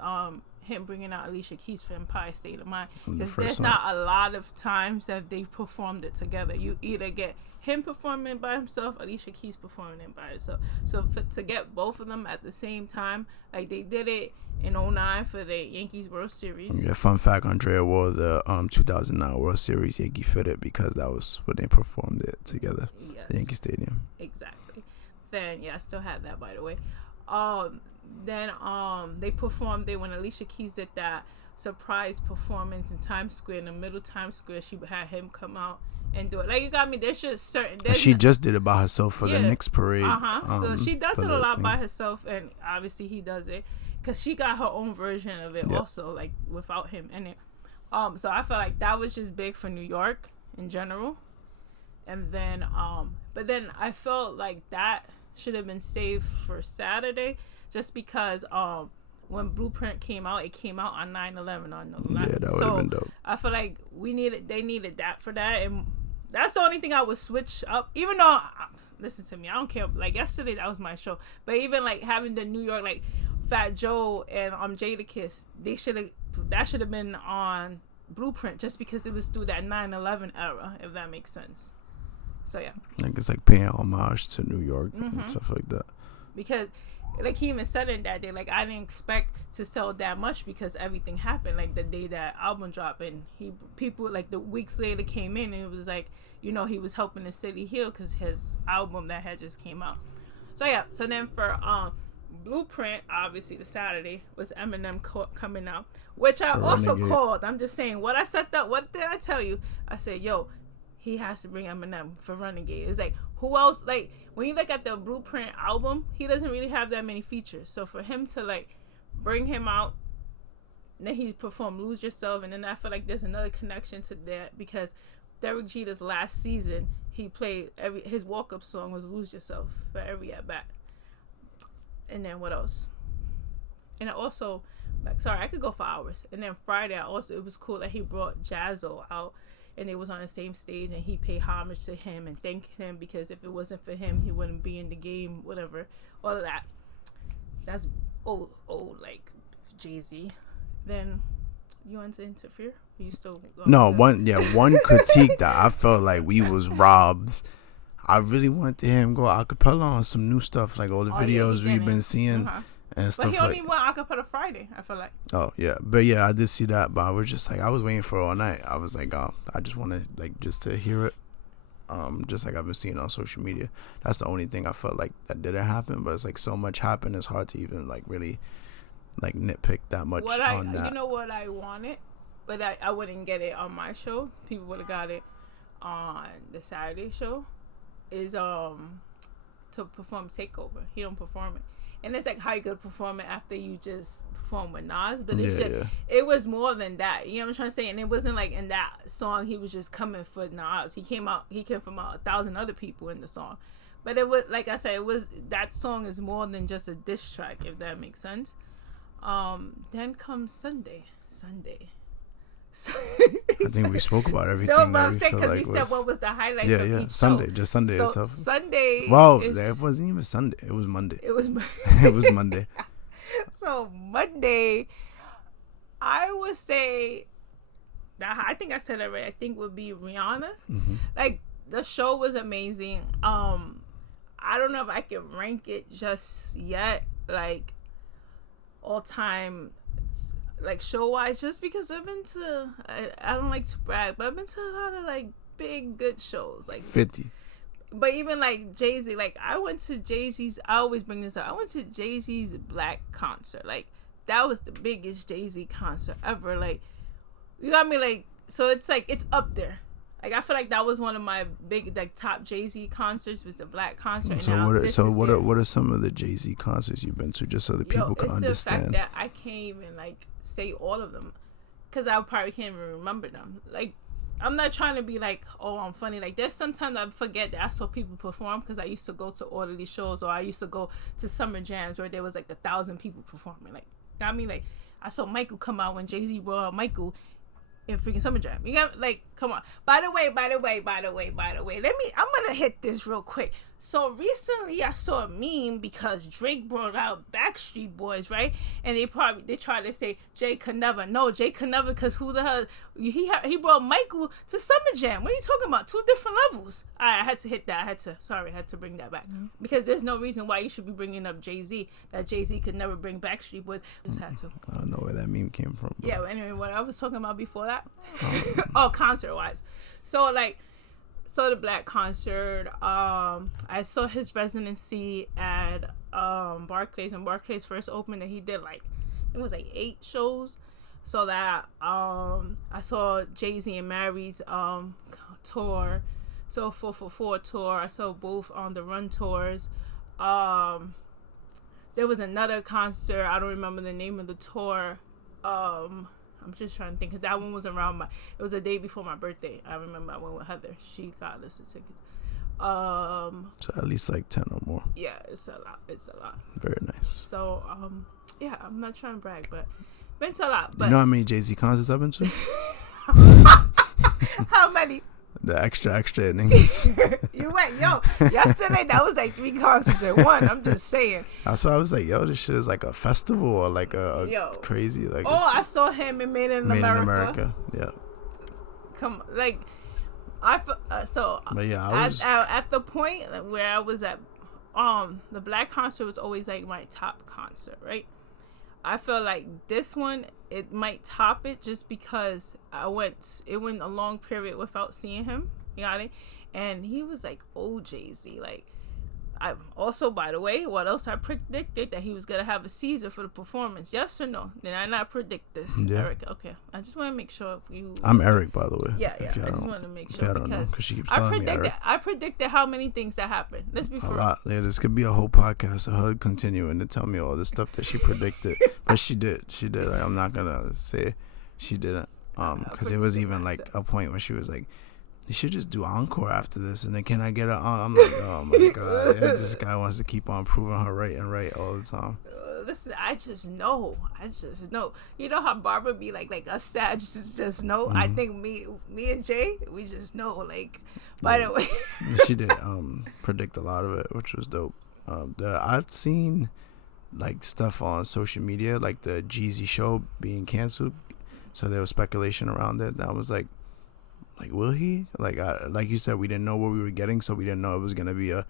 him bringing out Alicia Keys for Empire State of Mind, because there's not a lot of times that they've performed it together. You either get him performing by himself, Alicia Keys performing it by herself. So to get both of them at the same time, like they did it in 2009 for the Yankees World Series. Yeah, fun fact, Andrea wore the 2009 World Series Yankee fitted because that was when they performed it together at Yankee Stadium. Exactly. Then I still have that, by the way. Then they performed it when Alicia Keys did that surprise performance in Times Square, in the middle of Times Square. She had him come out and do it. Like, you got me, there's just certain... She just did it by herself for the Knicks parade. So she does it a lot by herself, and obviously he does it because she got her own version of it also, like without him in it. So I feel like that was just big for New York in general. And then but then I felt like that should have been saved for Saturday, just because when Blueprint came out, it came out on 9/11 on the line. Yeah, that would have been dope. I feel like they needed that for that, and that's the only thing I would switch up. Even though, listen to me, I don't care. Like yesterday, that was my show, but even like having the New York, like Fat Joe and Jadakiss, that should have been on Blueprint, just because it was through that 9/11 era, if that makes sense. So yeah, like it's like paying homage to New York and stuff like that. Because like he even said in that day, like I didn't expect to sell that much because everything happened like the day that album dropped, and people like the weeks later came in and it was like, you know, he was helping the city heal because his album that had just came out. So yeah, so then for Blueprint, obviously the Saturday was Eminem coming out, which I also called. I'm just saying what I said. What did I tell you? I said, yo, he has to bring Eminem for Renegade. It's like, who else? Like, when you look at the Blueprint album, he doesn't really have that many features. So for him to, like, bring him out, then he performed Lose Yourself, and then I feel like there's another connection to that, because Derek Jeter's last season, he played his walk-up song was Lose Yourself for every at-bat. And then what else? And also, like, sorry, I could go for hours. And then Friday, it was cool that he brought Jaÿ-Z'S out, and they was on the same stage, and he paid homage to him and thanked him, because if it wasn't for him, he wouldn't be in the game, whatever, all of that. That's old like Jay-Z. Then you want to interfere? Are you still one critique that I felt like we was robbed. I really wanted him go acapella on some new stuff, like all the videos we've been seeing. And stuff. But he only went acapella Friday, I feel like. Oh yeah, but yeah, I did see that. But I was just like, I was waiting for it all night. I was like, oh, I just wanted like just to hear it, just like I've been seeing on social media. That's the only thing I felt like that didn't happen. But it's like so much happened, it's hard to even like really like nitpick that much on that. You know what I wanted, but I wouldn't get it on my show. People would have got it on the Saturday show. Is to perform Takeover. He don't perform it. And it's like how you could perform it after you just perform with Nas, but it's it was more than that. You know what I'm trying to say? And it wasn't like in that song he was just coming for Nas. He came from 1,000 other people in the song. But it was, like I said, that song is more than just a diss track, if that makes sense. Then comes Sunday. I think we spoke about everything. No, but that I'm we saying feel because like we said what was the highlight yeah, of yeah. each Sunday, show. just Sunday So itself. Sunday. Well, it wasn't even Sunday. It was Monday. It was. It was Monday. So Monday, I would say that I think I said it right. I think would be Rihanna. Mm-hmm. Like the show was amazing. I don't know if I can rank it just yet. Like all time. Like show wise, just because I've been to, I don't like to brag, but I've been to a lot of like big good shows, like 50. But even like Jaÿ-Z, like I went to Jaÿ-Z's. I always bring this up. I went to Jaÿ-Z's Black concert. Like that was the biggest Jaÿ-Z concert ever. Like you got me. Like so, it's like it's up there. Like I feel like that was one of my big like top Jaÿ-Z concerts was the Black concert. So what are some of the Jaÿ-Z concerts you've been to, just so that people can understand? The fact that I can't even like say all of them, because I probably can't even remember them. Like I'm not trying to be like, oh, I'm funny. Like there's sometimes I forget that I saw people perform because I used to go to all of these shows, or I used to go to summer jams where there was like 1,000 people performing. Like I mean, like I saw Michael come out when Jaÿ-Z brought out Michael in freaking Summer Jam. You got like, come on. By the way, I'm gonna hit this real quick. So recently I saw a meme because Drake brought out Backstreet Boys, right? And they tried to say Jay could never. No, Jay could never, because who the hell he brought Michael to Summer Jam. What are you talking about? 2 different levels. I had to hit that. I had to bring that back, because there's no reason why you should be bringing up Jay-Z, that Jay-Z could never bring Backstreet Boys. Just had to. I don't know where that meme came from. Yeah, but anyway, what I was talking about before that. Concert wise. So the Black concert, I saw his residency at Barclays, and Barclays first opened, and he did like, it was like 8 shows. So that I saw Jaÿ-Z and Mary's tour, so 444 tour. I saw both on the Run tours. There was another concert, I don't remember the name of the tour. I'm just trying to think, because that one was around it was a day before my birthday. I remember I went with Heather. She got us the tickets. So at least like 10 or more. Yeah, it's a lot. Very nice. So, yeah, I'm not trying to brag, but been to a lot. But you know how many Jaÿ-Z concerts I've been to? How many? The extra innings. You went, yesterday that was like 3 concerts in one. I'm just saying. So I was like, this shit is like a festival or like a crazy like. Oh, I saw him in Made in America. Yeah. Come, like, But yeah, I was at the point where I was at, the Black concert was always like my top concert, right? I feel like this one, it might top it, just because it went a long period without seeing him, you got it? And he was like old Jaÿ-Z. Like, I also, by the way, what else I predicted? That he was gonna have a Caesar for the performance. Yes or no? Did I not predict this, Eric? Okay, I just want to make sure you. I'm Eric, by the way. Yeah. I just want to make sure, because she keeps calling me Eric. I predicted how many things that happened. Let's be fair. A lot. Yeah, this could be a whole podcast of her continuing to tell me all the stuff that she predicted, but she did. Like, I'm not gonna say she didn't, because it was even like a point where she was like, you should just do encore after this, and then can I get a? I'm like, oh my god, this guy wants to keep on proving her right all the time. Listen, I just know. You know how Barbara be like a Sag just know. Mm-hmm. I think me and Jay, we just know. Like, by the way, she did predict a lot of it, which was dope. I've seen like stuff on social media, like the Jeezy show being canceled, so there was speculation around it. That was like, will he? Like you said, we didn't know what we were getting, so we didn't know it was gonna be a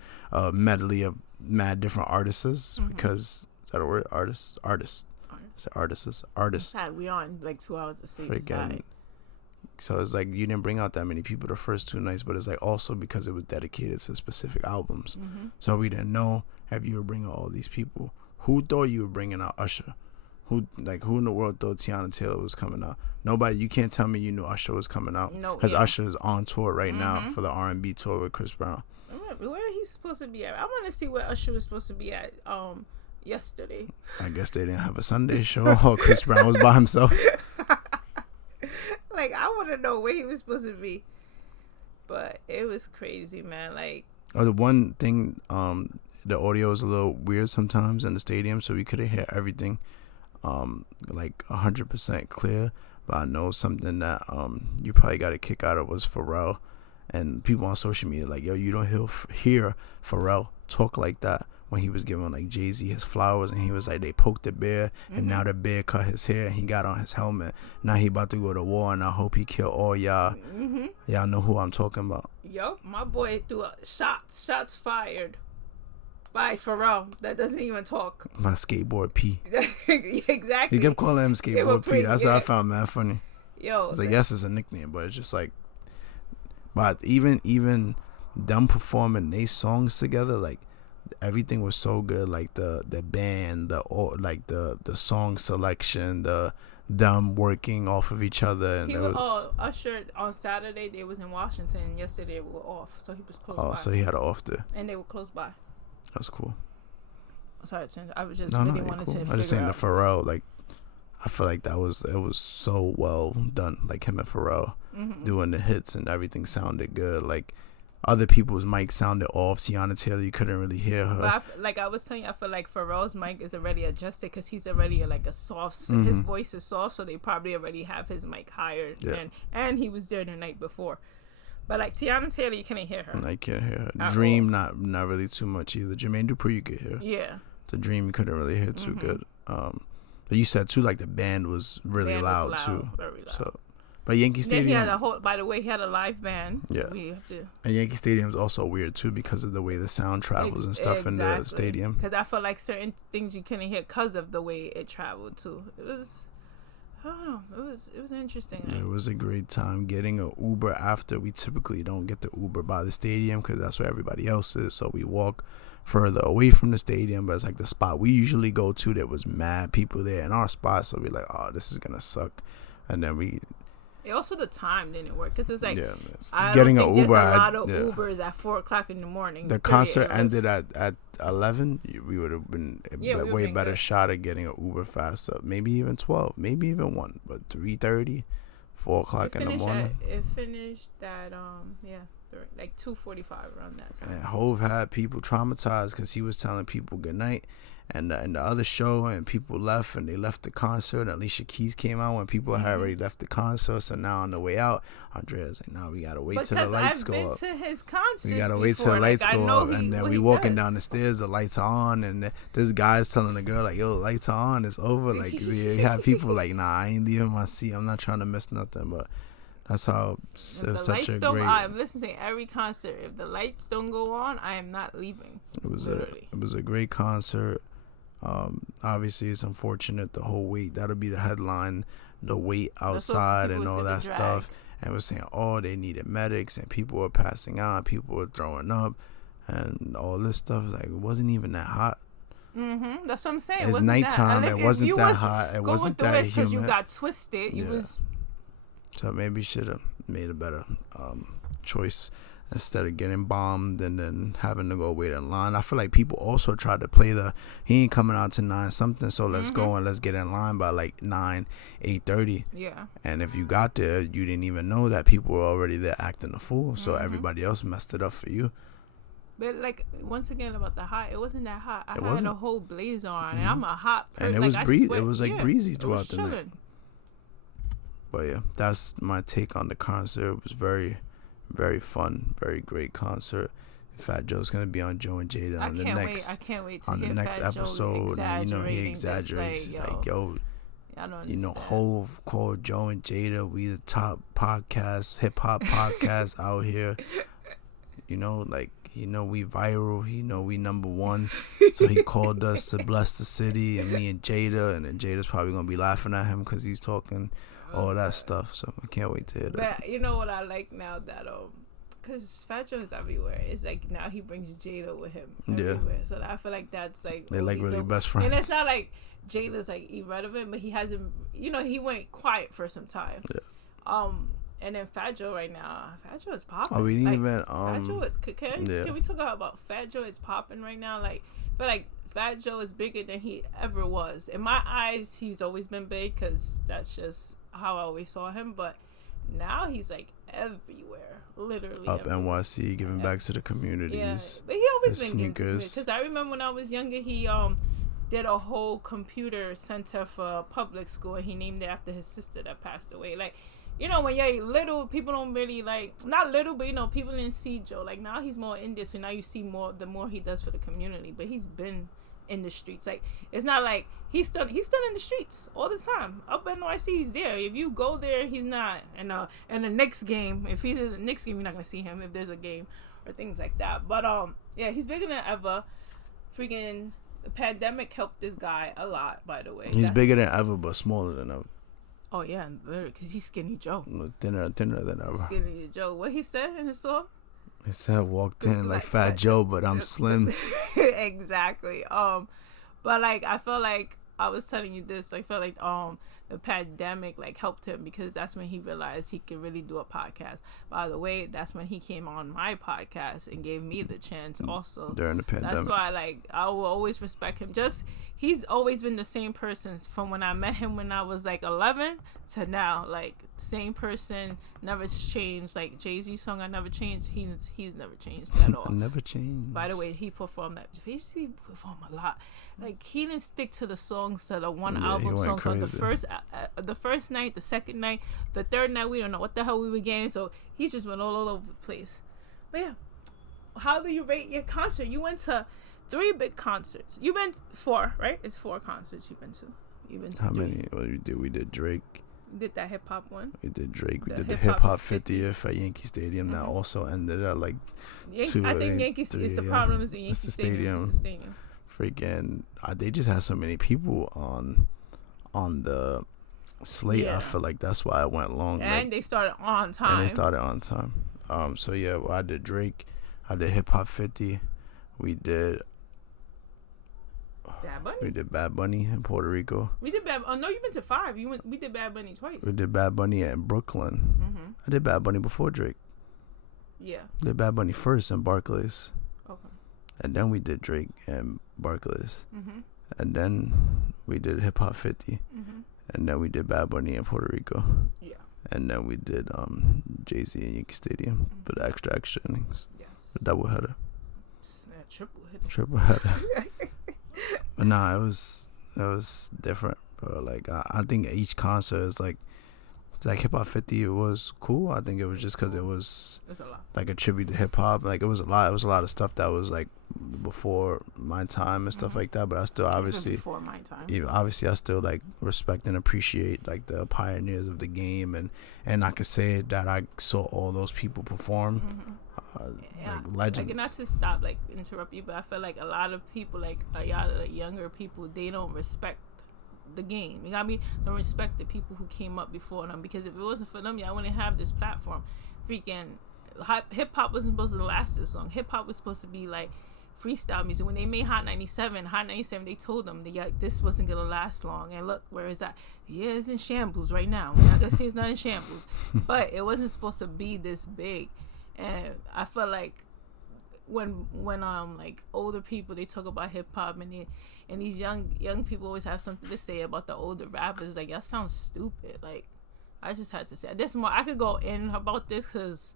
medley of mad different artists, mm-hmm. because is that a word? Artists. Is it artists? We on like 2 hours of sleep. So it's like you didn't bring out that many people the first 2 nights, but it's like also because it was dedicated to specific albums. Mm-hmm. So we didn't know if you were bringing all these people. Who thought you were bringing out Usher? Who in the world thought Tiana Taylor was coming out? Nobody. You can't tell me you knew Usher was coming out. No, because Usher is on tour right now for the R&B tour with Chris Brown. Where he's supposed to be at? I want to see where Usher was supposed to be at yesterday. I guess they didn't have a Sunday show, or Chris Brown was by himself. Like, I want to know where he was supposed to be. But it was crazy, man. Like, the one thing, the audio is a little weird sometimes in the stadium, so we couldn't hear everything like 100% clear. But I know something that you probably got a kick out of was Pharrell, and people on social media like, yo, you don't hear Pharrell talk like that when he was giving like Jay-Z his flowers, and he was like, they poked the bear, and now the bear cut his hair, and he got on his helmet. Now he about to go to war, and I hope he kill all y'all. Y'all know who I'm talking about. Yo, my boy threw a shots fired by Pharrell that doesn't even talk. My skateboard P. Exactly. He kept calling him skateboard P. That's what I found mad funny. Yo, it's like, yes, it's a nickname, but it's just like, but even them performing they songs together, like everything was so good. Like the band, the song selection, them working off of each other, and Usher on Saturday they was in Washington, and yesterday we were off, so he was close by. Oh, so he had an off there, and they were close by. That's cool. Sorry, I was just wanted cool. to. I just saying the Pharrell, like, I feel like it was so well done. Like him and Pharrell doing the hits and everything sounded good. Like other people's mic sounded off. Tiana Taylor, you couldn't really hear her. But like I was telling you, I feel like Pharrell's mic is already adjusted because he's already like a soft. His voice is soft, so they probably already have his mic higher. Yeah. And he was there the night before. But like Tiana Taylor, you can't hear her. I can't hear her. Dream, not really too much either. Jermaine Dupri, you could hear. Yeah. The Dream, you couldn't really hear too good. But you said too, like the band was really loud too. Very loud. So, but Yankee Stadium. He had by the way, he had a live band. Yeah. And Yankee Stadium is also weird too because of the way the sound travels and stuff in the stadium. Because I feel like certain things you couldn't hear because of the way it traveled too. It was. I don't know. It was interesting. It was a great time getting an Uber after. We typically don't get the Uber by the stadium because that's where everybody else is. So we walk further away from the stadium, but it's like the spot we usually go to. There was mad people there in our spot, so we're like, oh, this is gonna suck. And then also the time didn't work because it's like getting an Uber. There's a lot of Ubers at 4:00 in the morning. The concert ended at 11. We would have been a way better shot at getting an Uber faster. Maybe even 12. Maybe even 1. But 3:30, 4:00 in the morning. It finished at like 2:45 around that time. And Hove had people traumatized because he was telling people good night. And the other show, and people left, and they left the concert. Alicia Keys came out when people had already left the concert. So now on the way out, Andrea's like, "No, we gotta wait till the lights go up. To his concert we gotta wait till the lights go up." And then we walking down the stairs, the lights are on, and this guy's telling the girl like, "Yo, the lights are on, it's over." Like you have people like, "Nah, I ain't leaving my seat. I'm not trying to miss nothing." But that's how it was such a great. I'm listening to every concert. If the lights don't go on, I am not leaving. It was a great concert. Obviously it's unfortunate the whole wait, that'll be the headline, the wait outside and all that stuff, and we're saying they needed medics and people were passing out, people were throwing up and all this stuff. Like it wasn't even that hot. That's what I'm saying. It's nighttime. It wasn't that hot. It wasn't that humid because you got twisted. So maybe should have made a better choice instead of getting bombed and then having to go wait in line. I feel like people also tried to play he ain't coming out to 9 something, so let's go and let's get in line by like 8:30. Yeah. And if you got there, you didn't even know that people were already there acting a fool, so everybody else messed it up for you. But like once again about the hot, it wasn't that hot. I had a whole blazer on, and I'm a hot person. And it was it was like breezy throughout the night. But yeah, that's my take on the concert. It was very, very fun, very great concert. Fat Joe's gonna be on Joe and Jada on the next. I can't wait to on the next episode. And, he exaggerates. He's like, yo, Hove called Joe and Jada. We the top podcast, hip hop podcast out here. We viral. We number one. So he called us to bless the city, and me and Jada, and then Jada's probably gonna be laughing at him because he's talking all that stuff. So I can't wait to hear that. But you know what I like now that because Fat Joe is everywhere. It's like now he brings Jada with him everywhere. Yeah. So I feel like that's like they're like really best friends. And it's not like Jada's like irrelevant, but he hasn't. He went quiet for some time. Yeah. And then Fat Joe right now, Fat Joe is popping. Oh, we didn't even. Fat Joe is. Can we talk about Fat Joe? It's popping right now. Like I feel like Fat Joe is bigger than he ever was. In my eyes, he's always been big because that's just how I always saw him. But now he's like everywhere, literally. Up everywhere. NYC, giving back to the communities. Yeah, but he always been giving to because I remember when I was younger, he did a whole computer center for public school, and he named it after his sister that passed away. Like, you know, when you're little, people don't really like, not little, but you know, people didn't see Joe. Like, now he's more in this, so now you see more, the more he does for the community. But he's been in the streets. Like, it's not like he's still in the streets all the time. Up in NYC, he's there. If you go there, he's not. And in the Knicks game, if he's in the Knicks game, you're not gonna see him if there's a game or things like that. But yeah, he's bigger than ever. Freaking the pandemic helped this guy a lot. By the way, he's bigger than ever, but smaller than ever. Oh yeah, because he's Skinny Joe. Thinner than ever. Skinny Joe. What he said in his song? He said, "Walked in like Fat Joe, but I'm slim." Exactly. But like, I felt like I was telling you this. I felt like the pandemic like helped him, because that's when he realized he could really do a podcast. By the way, that's when he came on my podcast and gave me the chance also during the pandemic. That's why like I will always respect him. Just he's always been the same person from when I met him when I was like 11 to now. Like, same person, never changed. Like Jaÿ-Z'S song, I Never Changed. He's never changed at all. Never changed. By the way, he performed that. He performed a lot. Like, he didn't stick to the songs, to the one album song. So the first night, the second night, the third night, we don't know what the hell we were getting. So he just went all over the place. But yeah, how do you rate your concert? You went to 3 big concerts. You've been 4, right? It's 4 concerts you've been to. How many? Well, we did Drake. You did that hip hop one. We did Drake. We did the hip hop 50th at Yankee Stadium. That also ended at like 2. I think Yankee. It's the problem is the Yankee Stadium. It's the stadium. Freaking, they just had so many people on the slate. Yeah. I feel like that's why it went long. And like, they started on time. So yeah, well, I did Drake. I did hip hop 50. We did Bad Bunny. We did Bad Bunny in Puerto Rico. We did Bad. Oh no, you've been to 5. We did Bad Bunny twice. We did Bad Bunny in Brooklyn. Mm-hmm. I did Bad Bunny before Drake. Yeah. Did Bad Bunny first in Barclays. Okay. And then we did Drake and Barclays. Mm-hmm. And then we did Hip Hop 50. Mm-hmm. And then we did Bad Bunny in Puerto Rico. Yeah. And then we did Jaÿ-Z in Yankee Stadium for the extra innings. Yes. The double header. Triple header. But nah, it was different, bro. Like I think each concert is like, it's like Hip Hop 50. It was cool. I think it was just because it was a lot. like a tribute to hip hop. Like it was a lot. It was a lot of stuff that was like before my time and stuff like that. But I still obviously before my time. Obviously, I still like respect and appreciate like the pioneers of the game, and I could say that I saw all those people perform. Mm-hmm. Like legends. Like, not to stop, like, interrupt you, but I feel like a lot of people, like a lot of the younger people, they don't respect the game. You got me? Don't respect the people who came up before them, because if it wasn't for them, y'all wouldn't have this platform. Freaking hip hop wasn't supposed to last this long. Hip hop was supposed to be like freestyle music. When they made Hot 97, they told them that this wasn't gonna last long. And look where it's at. Yeah, it's in shambles right now. We're not gonna say it's not in shambles, but it wasn't supposed to be this big. And I feel like when like older people, they talk about hip hop, and these young people always have something to say about the older rappers. Like, y'all sound stupid. Like, I just had to say this more. I could go in about this because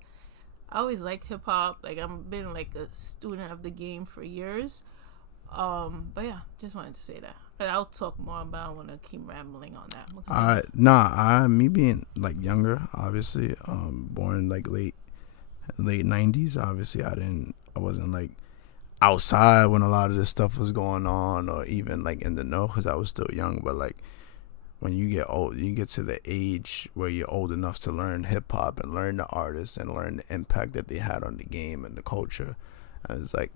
I always liked hip hop. Like, I've been like a student of the game for years. But yeah, just wanted to say that. But I'll talk more about. I don't want to keep rambling on that. Me being like younger, obviously, born like late 90s. Obviously, I wasn't like outside when a lot of this stuff was going on, or even like in the know, because I was still young. But like when you get old, you get to the age where you're old enough to learn hip hop and learn the artists and learn the impact that they had on the game and the culture. And it's like,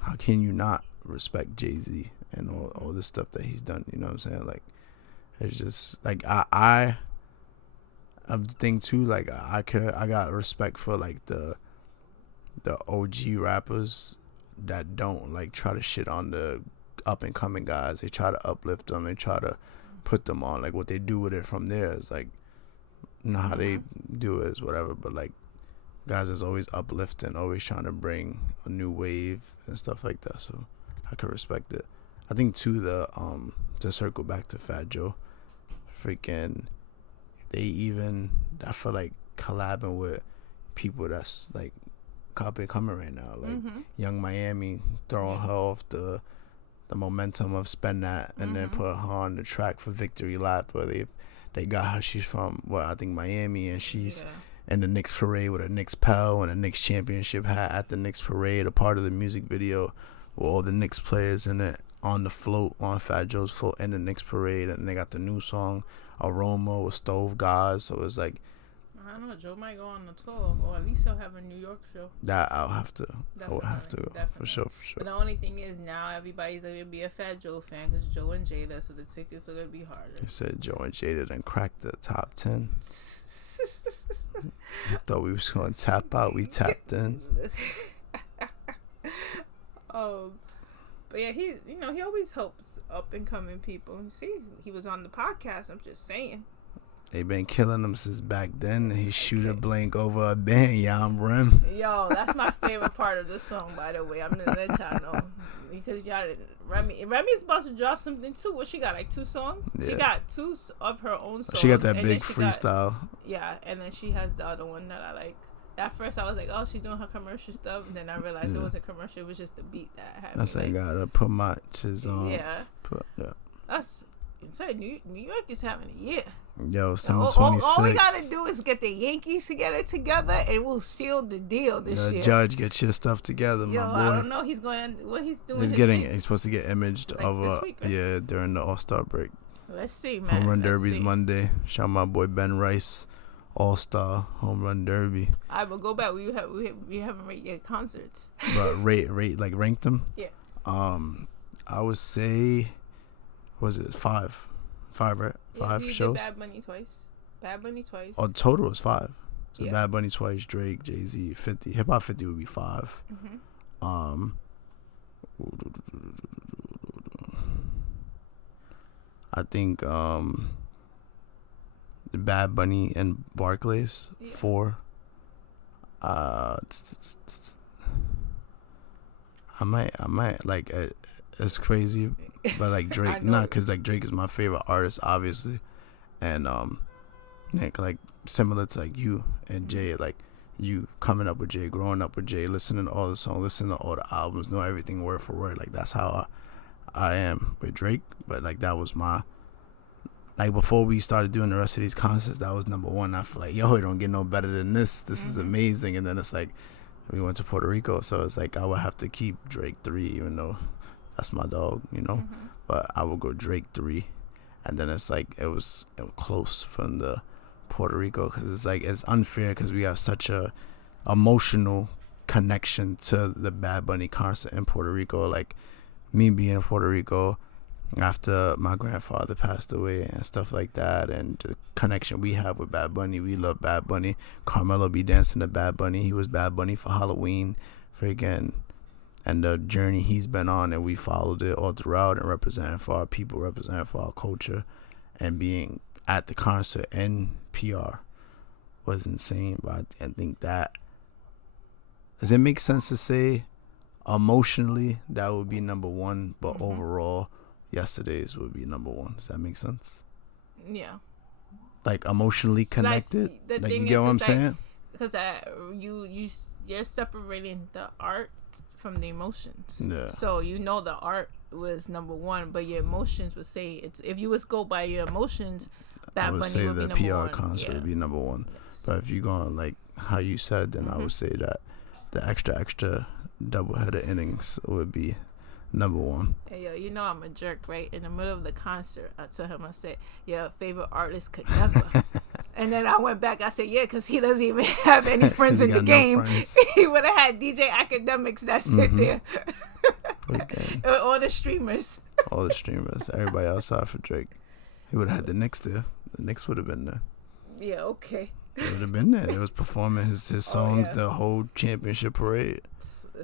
how can you not respect Jaÿ-Z and all this stuff that he's done? You know what I'm saying? Like, it's just like I the thing too, like I got respect for like the OG rappers that don't like try to shit on the up and coming guys. They try to uplift them. They try to put them on. Like, what they do with it from there is like, you know, how they do it is whatever. But like, guys is always uplifting, always trying to bring a new wave and stuff like that. So I could respect it. I think too, to circle back to Fat Joe, freaking, I feel like collabing with people that's like up and coming right now, like Young Miami throwing her off the the momentum of Spend That and then put her on the track for Victory Lap, where they got her. She's from I think Miami, and she's in the Knicks parade with a Knicks Pell and a Knicks championship hat at the Knicks parade, a part of the music video with all the Knicks players in it on the float, on Fat Joe's float in the Knicks parade. And they got the new song Aroma with Stove Gods. So it's like, I don't know, Joe might go on the tour, or at least he'll have a New York show. That I would have to Definitely. for sure. But the only thing is now everybody's gonna be a Fat Joe fan because Joe and Jada, so the tickets are gonna be harder. You said Joe and Jada done cracked the top 10. Thought we was gonna tap out. We tapped in. But yeah, he always helps up and coming people. See, he was on the podcast. I'm just saying. They been killing him since back then. He shoot a blank over a band, Yam Rim. Yo, that's my favorite part of the song, by the way. I'm gonna let y'all know because Remy's about to drop something too. What she got, like 2 songs? Yeah. She got 2 of her own songs. She got that big freestyle. And then she has the other one that I like. At first, I was like, "Oh, she's doing her commercial stuff," and then I realized it wasn't commercial; it was just the beat that I had. That's I gotta put matches on. Yeah. That's insane. New York is having a year. Yo, summer 26. All we gotta do is get the Yankees together, and we'll seal the deal this year. Judge, get your stuff together, my boy. I don't know. He's going. What he's doing? He's supposed to get imaged this week, right? During the All-Star break. Let's see, man. Home Run Derby's Monday. Shout out my boy Ben Rice. All-Star Home Run Derby. I will go back. We haven't rated your concerts. But rank them. Yeah. I would say, was it 5? 5, right? 5 shows. Did Bad Bunny twice. Oh, total is 5. So Bad Bunny twice, Drake, Jay-Z, 50. Hip Hop 50 would be 5. I think Bad Bunny and Barclays 4. I might like it's crazy, but like Drake, not because like Drake is my favorite artist, obviously, and like similar to like you and Jay, like you coming up with Jay, growing up with Jay, listening to all the songs, listening to all the albums, know everything word for word. Like that's how I am with Drake. But like that was my. Like, before we started doing the rest of these concerts, that was number 1. I feel like, yo, it don't get no better than this. This is amazing. And then it's like, we went to Puerto Rico, so it's like I would have to keep Drake 3, even though that's my dog, But I would go Drake 3. And then it's like, it was close from the Puerto Rico, because it's like, it's unfair because we have such a emotional connection to the Bad Bunny concert in Puerto Rico. Like, me being in Puerto Rico, after my grandfather passed away and stuff like that, and the connection we have with Bad Bunny, we love Bad Bunny. Carmelo be dancing to Bad Bunny. He was Bad Bunny for Halloween, freaking, and the journey he's been on, and we followed it all throughout, and representing for our people, representing for our culture, and being at the concert and PR was insane. But I think that, does it make sense to say emotionally that would be number 1, but overall Yesterday's would be number 1. Does that make sense? Yeah. Like emotionally connected. Like you get what I'm saying? Because you're separating the art from the emotions. Yeah. So the art was number 1, but your emotions would say it's. If you was go by your emotions, Bad Bunny would say the PR concert would be number 1. Yes. But if you go on like how you said, then I would say that the extra double-header innings would be number 1. Hey, yo, I'm a jerk, right? In the middle of the concert, I tell him, I said, your favorite artist could never. And then I went back, I said, yeah, because he doesn't even have any friends in the game. He would have had DJ Academics that sit there. All the streamers. Everybody outside for Drake. He would have had the Knicks there. The Knicks would have been there. Yeah, okay. They would have been there. They was performing his songs the whole championship parade.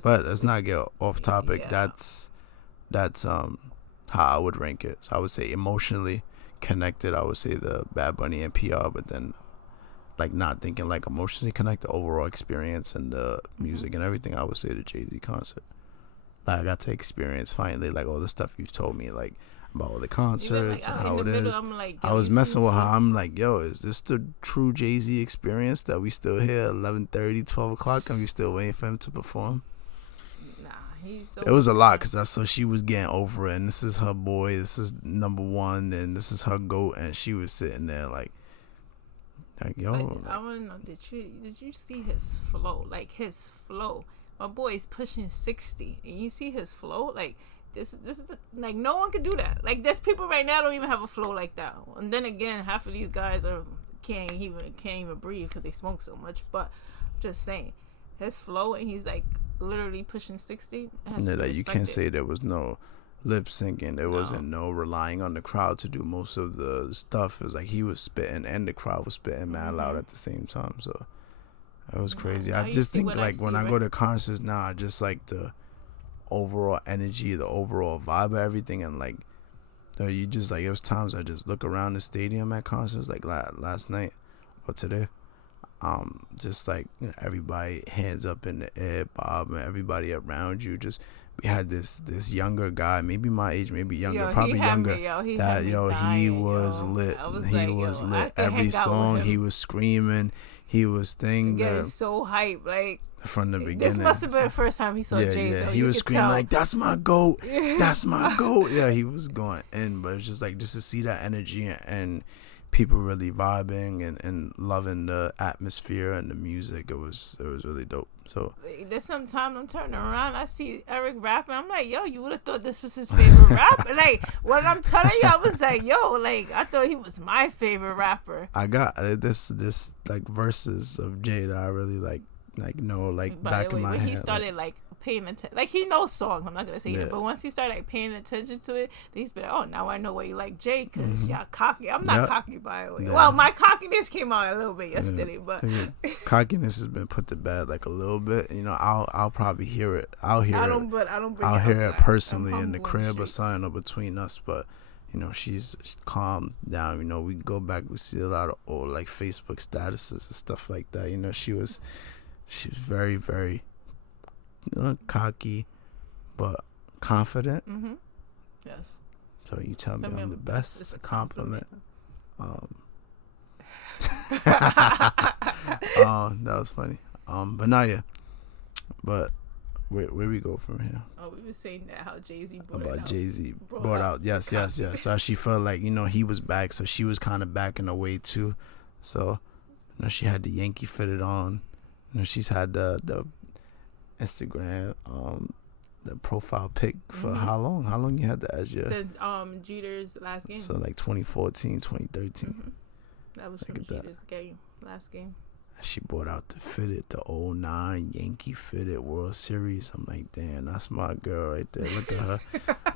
But let's not get off topic. Yeah. That's how I would rank it. So I would say emotionally connected, I would say the Bad Bunny and PR, but then like not thinking like emotionally connected, overall experience and the music and everything, I would say the Jay-Z concert. Like I got to experience finally like all the stuff you've told me like about all the concerts and how it is. I was messing with how I'm like, yo, is this the true Jay-Z experience that we still here 11:30, 12 o'clock and we still waiting for him to perform? It was a lot because I saw she was getting over it, and this is her boy, this is number one, and this is her GOAT, and she was sitting there like yo. But I want to know, did you see his flow? Like his flow, my boy's pushing 60, and you see his flow. Like this is like no one could do that. Like there's people right now don't even have a flow like that. And then again, half of these guys can't even breathe because they smoke so much. But I'm just saying, his flow, and he's like literally pushing 60. Yeah, that you can't say there was no lip syncing. There wasn't no relying on the crowd to do most of the stuff. It was like he was spitting and the crowd was spitting mad loud at the same time. So it was crazy. I just think like when I go to concerts now, I just like the overall energy, the overall vibe of everything, and like you just like, it was times I just look around the stadium at concerts like last night or today. Just like, you know, everybody hands up in the air, Bob, and everybody around you. Just we had this younger guy, maybe my age, maybe younger, probably younger. He was lit. He was lit. Every song he was screaming, he was getting so hype, like from the beginning. This must have been the first time he saw Jay. Yeah, he was screaming like, "That's my GOAT, that's my GOAT." Yeah, he was going in, but it's just like just to see that energy and people really vibing and loving the atmosphere and the music. It was really dope. So there's sometimes I'm turning around, I see Eric rapping, I'm like, yo, you would have thought this was his favorite rapper. Like when I'm telling you, I was like, yo, like I thought he was my favorite rapper. I got this like verses of Jay that I really like know, like back in my head. When he started like paying attention, like he knows songs, I'm not gonna say it, but once he started like paying attention to it, then he's been like, oh, now I know why you like Jay, because y'all cocky. I'm not cocky, by the way. Well, my cockiness came out a little bit yesterday, but cockiness has been put to bed like a little bit. You know, I'll probably hear it. I'll hear it personally in the crib or something, or between us, but you know, she's calmed down. You know, we go back, we see a lot of old like Facebook statuses and stuff like that. You know, she was very, very, you know, cocky, but confident. Mm-hmm. Yes. So you tell me I'm the best. It's a compliment. That was funny. But not yet. But where we go from here? Oh, we were saying that how Jay-Z brought out. Yes. So she felt like, you know, he was back, so she was kind of backing away too. So, you know, she had the Yankee fitted on. You know, she's had the Instagram, the profile pic for how long? How long you had that as your? Since Jeter's last game. So like 2014, 2013. Mm-hmm. That was from Jeter's last game. She brought out the fitted, the 09 Yankee fitted World Series. I'm like, damn, that's my girl right there. Look at her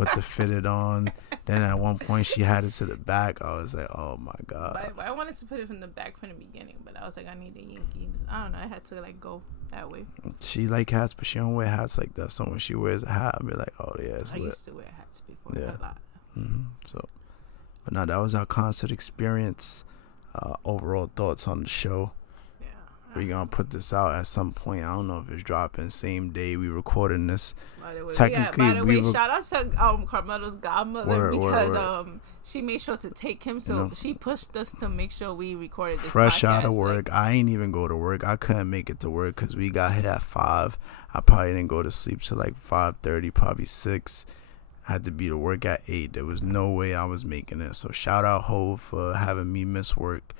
with the fitted on. Then at one point she had it to the back. I was like, oh my God. But I wanted to put it from the back from the beginning, but I was like, I need a Yankee. I don't know. I had to like go that way. She like hats, but she don't wear hats like that. So when she wears a hat, I'll be like, oh yeah, it's lit. I used to wear hats before a lot. Mm-hmm. So, but no, that was our concert experience. Overall thoughts on the show. We're gonna put this out at some point. I don't know if it's dropping same day we recording this. Technically, by the way, shout out to Carmelo's godmother because she made sure to take him. So she pushed us to make sure we recorded this fresh podcast. Out of work. Like, I ain't even go to work. I couldn't make it to work because we got here at 5. I probably didn't go to sleep till like 5:30, probably 6. I had to be to work at 8. There was no way I was making it. So shout out Hov for having me miss work.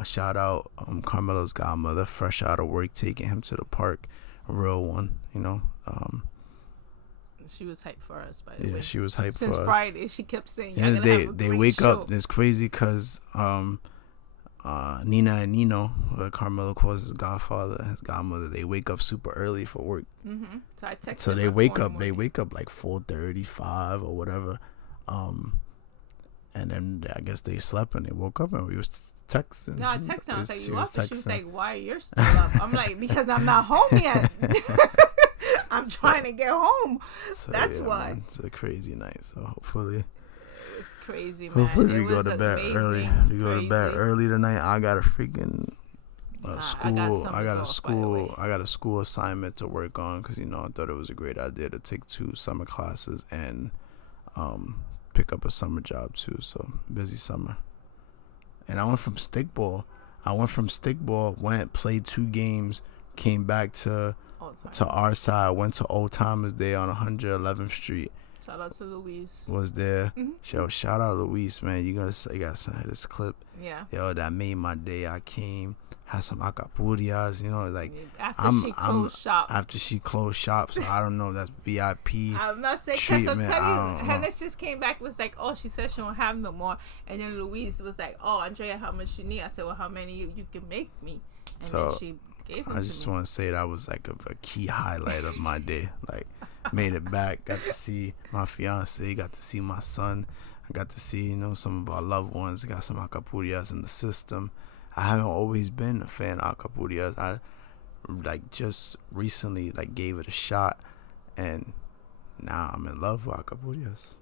A shout out Carmelo's godmother, fresh out of work, taking him to the park, a real one, you know. She was hyped for us, by the way. Yeah, she was hyped for us. Since Friday, she kept saying, "You're gonna have a great wake show." up. It's crazy because Nina and Nino, what Carmelo calls his godfather, his godmother, they wake up super early for work. Mm-hmm. So I texted. So they wake up. They wake up like 4:35 or whatever, and then I guess they slept and they woke up and we was texting. No, I texted her. I was like, you up? She was like, why you're still up? I'm like, because I'm not home yet. I'm trying to get home. So that's why. Man, it's a crazy night. So hopefully. It's crazy, man. Hopefully we go to bed early. We go to bed early tonight. I got a freaking school. I got a school assignment to work on because, you know, I thought it was a great idea to take 2 summer classes and pick up a summer job too. So busy summer. And I went from stickball. Played 2 games, came back to to our side. Went to Old Timers Day on 111th Street. Shout out to Louise. Was there. Mm-hmm. Shout out Louise, man. You gotta send her this clip. Yeah. Yo, that made my day. I came, had some acapullas, you know, like after she closed shop. So I don't know, that's VIP. I'm not saying, because I'm telling you, Hennis just came back, was like, oh, she said she don't have no more. And then Louise was like, oh, Andrea, how much you need? I said, well, how many you can make me? And then she gave them I just want to say that was like a key highlight of my day. Like, made it back, got to see my fiance, got to see my son, I got to see, you know, some of our loved ones. Got some acapullas in the system. I haven't always been a fan of acapullas. I like just recently like gave it a shot, and now I'm in love with acapullas.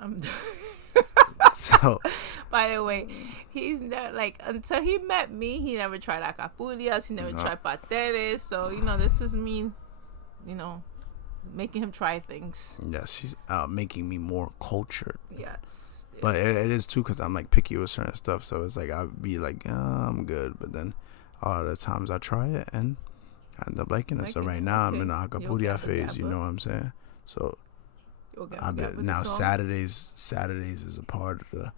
So, by the way, he's not like, until he met me, he never tried acapullas. He never tried pasteles. So, you know, this is me, you know, making him try things. Yes, she's making me more cultured. Yes. But it is too, because I'm like picky with certain stuff. So it's like I'd be like, I'm good. But then a lot of the times I try it and I end up liking it. So right now I'm in the acapullia phase. You know what I'm saying? So now Saturdays is a part of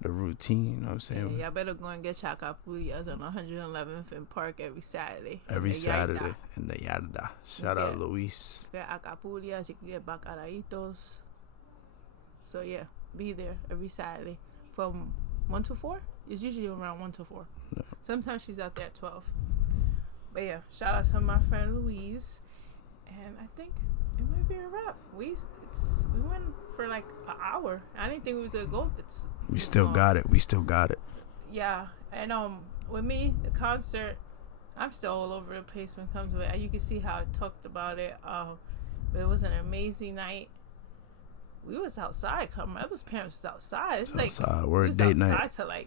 the routine. You know what I'm saying? Yeah, y'all better go and get your acapullas on 111th and Park every Saturday. Every Saturday in the yarda. Shout out Luis. Get acapullas. You can get bacalaitos. So yeah. Be there every Saturday from 1 to 4. It's usually around 1 to 4. Yeah. Sometimes she's out there at 12. But yeah, shout out to my friend Louise. And I think it might be a wrap. We went for like an hour. I didn't think we was gonna go. We still got it. Yeah, and with me, the concert, I'm still all over the place when it comes to it. You can see how I talked about it. But it was an amazing night. We was outside. Carmela's parents was outside. It's like outside. We're at date night. To like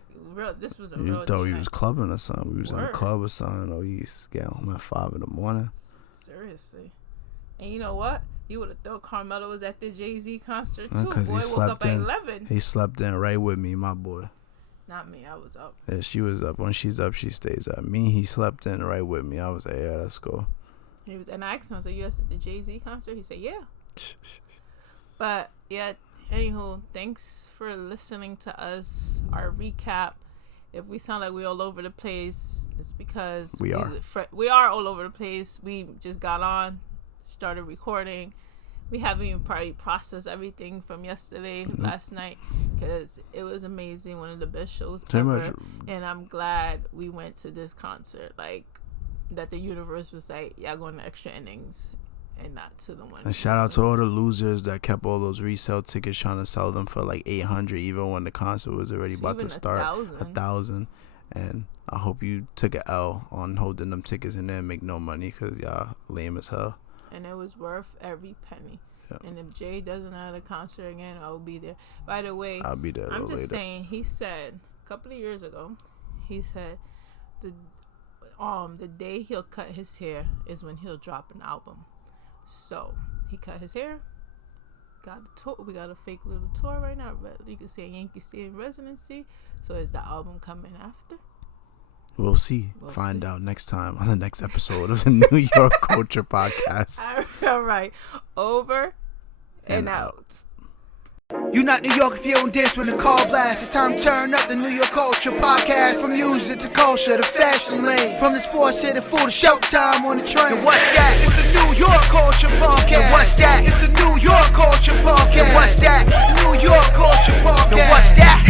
this was a real. You thought we was clubbing or something? We was in the club or something. Or you get home at 5 in the morning. Seriously. And you know what? You would have thought Carmela was at the Jaÿ-Z'S concert too. Boy woke up at 11. He slept in right with me, my boy. Not me. I was up. Yeah, she was up. When she's up, she stays up. Me, he slept in right with me. I was like, yeah, let's go. And I asked him, I was like, you at the Jaÿ-Z'S concert? He said, yeah. But yeah, anywho, thanks for listening to us, our recap. If we sound like we're all over the place, it's because we are all over the place. We just got on, started recording. We haven't even probably processed everything from yesterday, last night, because it was amazing. One of the best shows ever. And I'm glad we went to this concert. Like, that the universe was like, y'all going to extra innings. And not to the one. And shout out to all the losers that kept all those resale tickets, trying to sell them for like $800, even when the concert was already about to start. 1,000. And I hope you took an L on holding them tickets and then make no money, because y'all lame as hell. And it was worth every penny. Yep. And if Jay doesn't have a concert again, I'll be there. By the way, I'll be there. I'm just saying. He said a couple of years ago, he said the day he'll cut his hair is when he'll drop an album. So he cut his hair, got the tour. We got a fake little tour right now, but you can see a Yankee stay in residency. So is the album coming after? We'll see. Find out next time on the next episode of the New York Culture Podcast. All right, over and out. You not New York if you don't dance when the call blast. It's time to turn up the New York Culture Podcast. From music to culture, the fashion lane. From the sports to the food, to showtime on the train. And what's that? It's the New York Culture Podcast. And what's that? It's the New York Culture Podcast. And what's that? New York Culture Podcast. And what's that?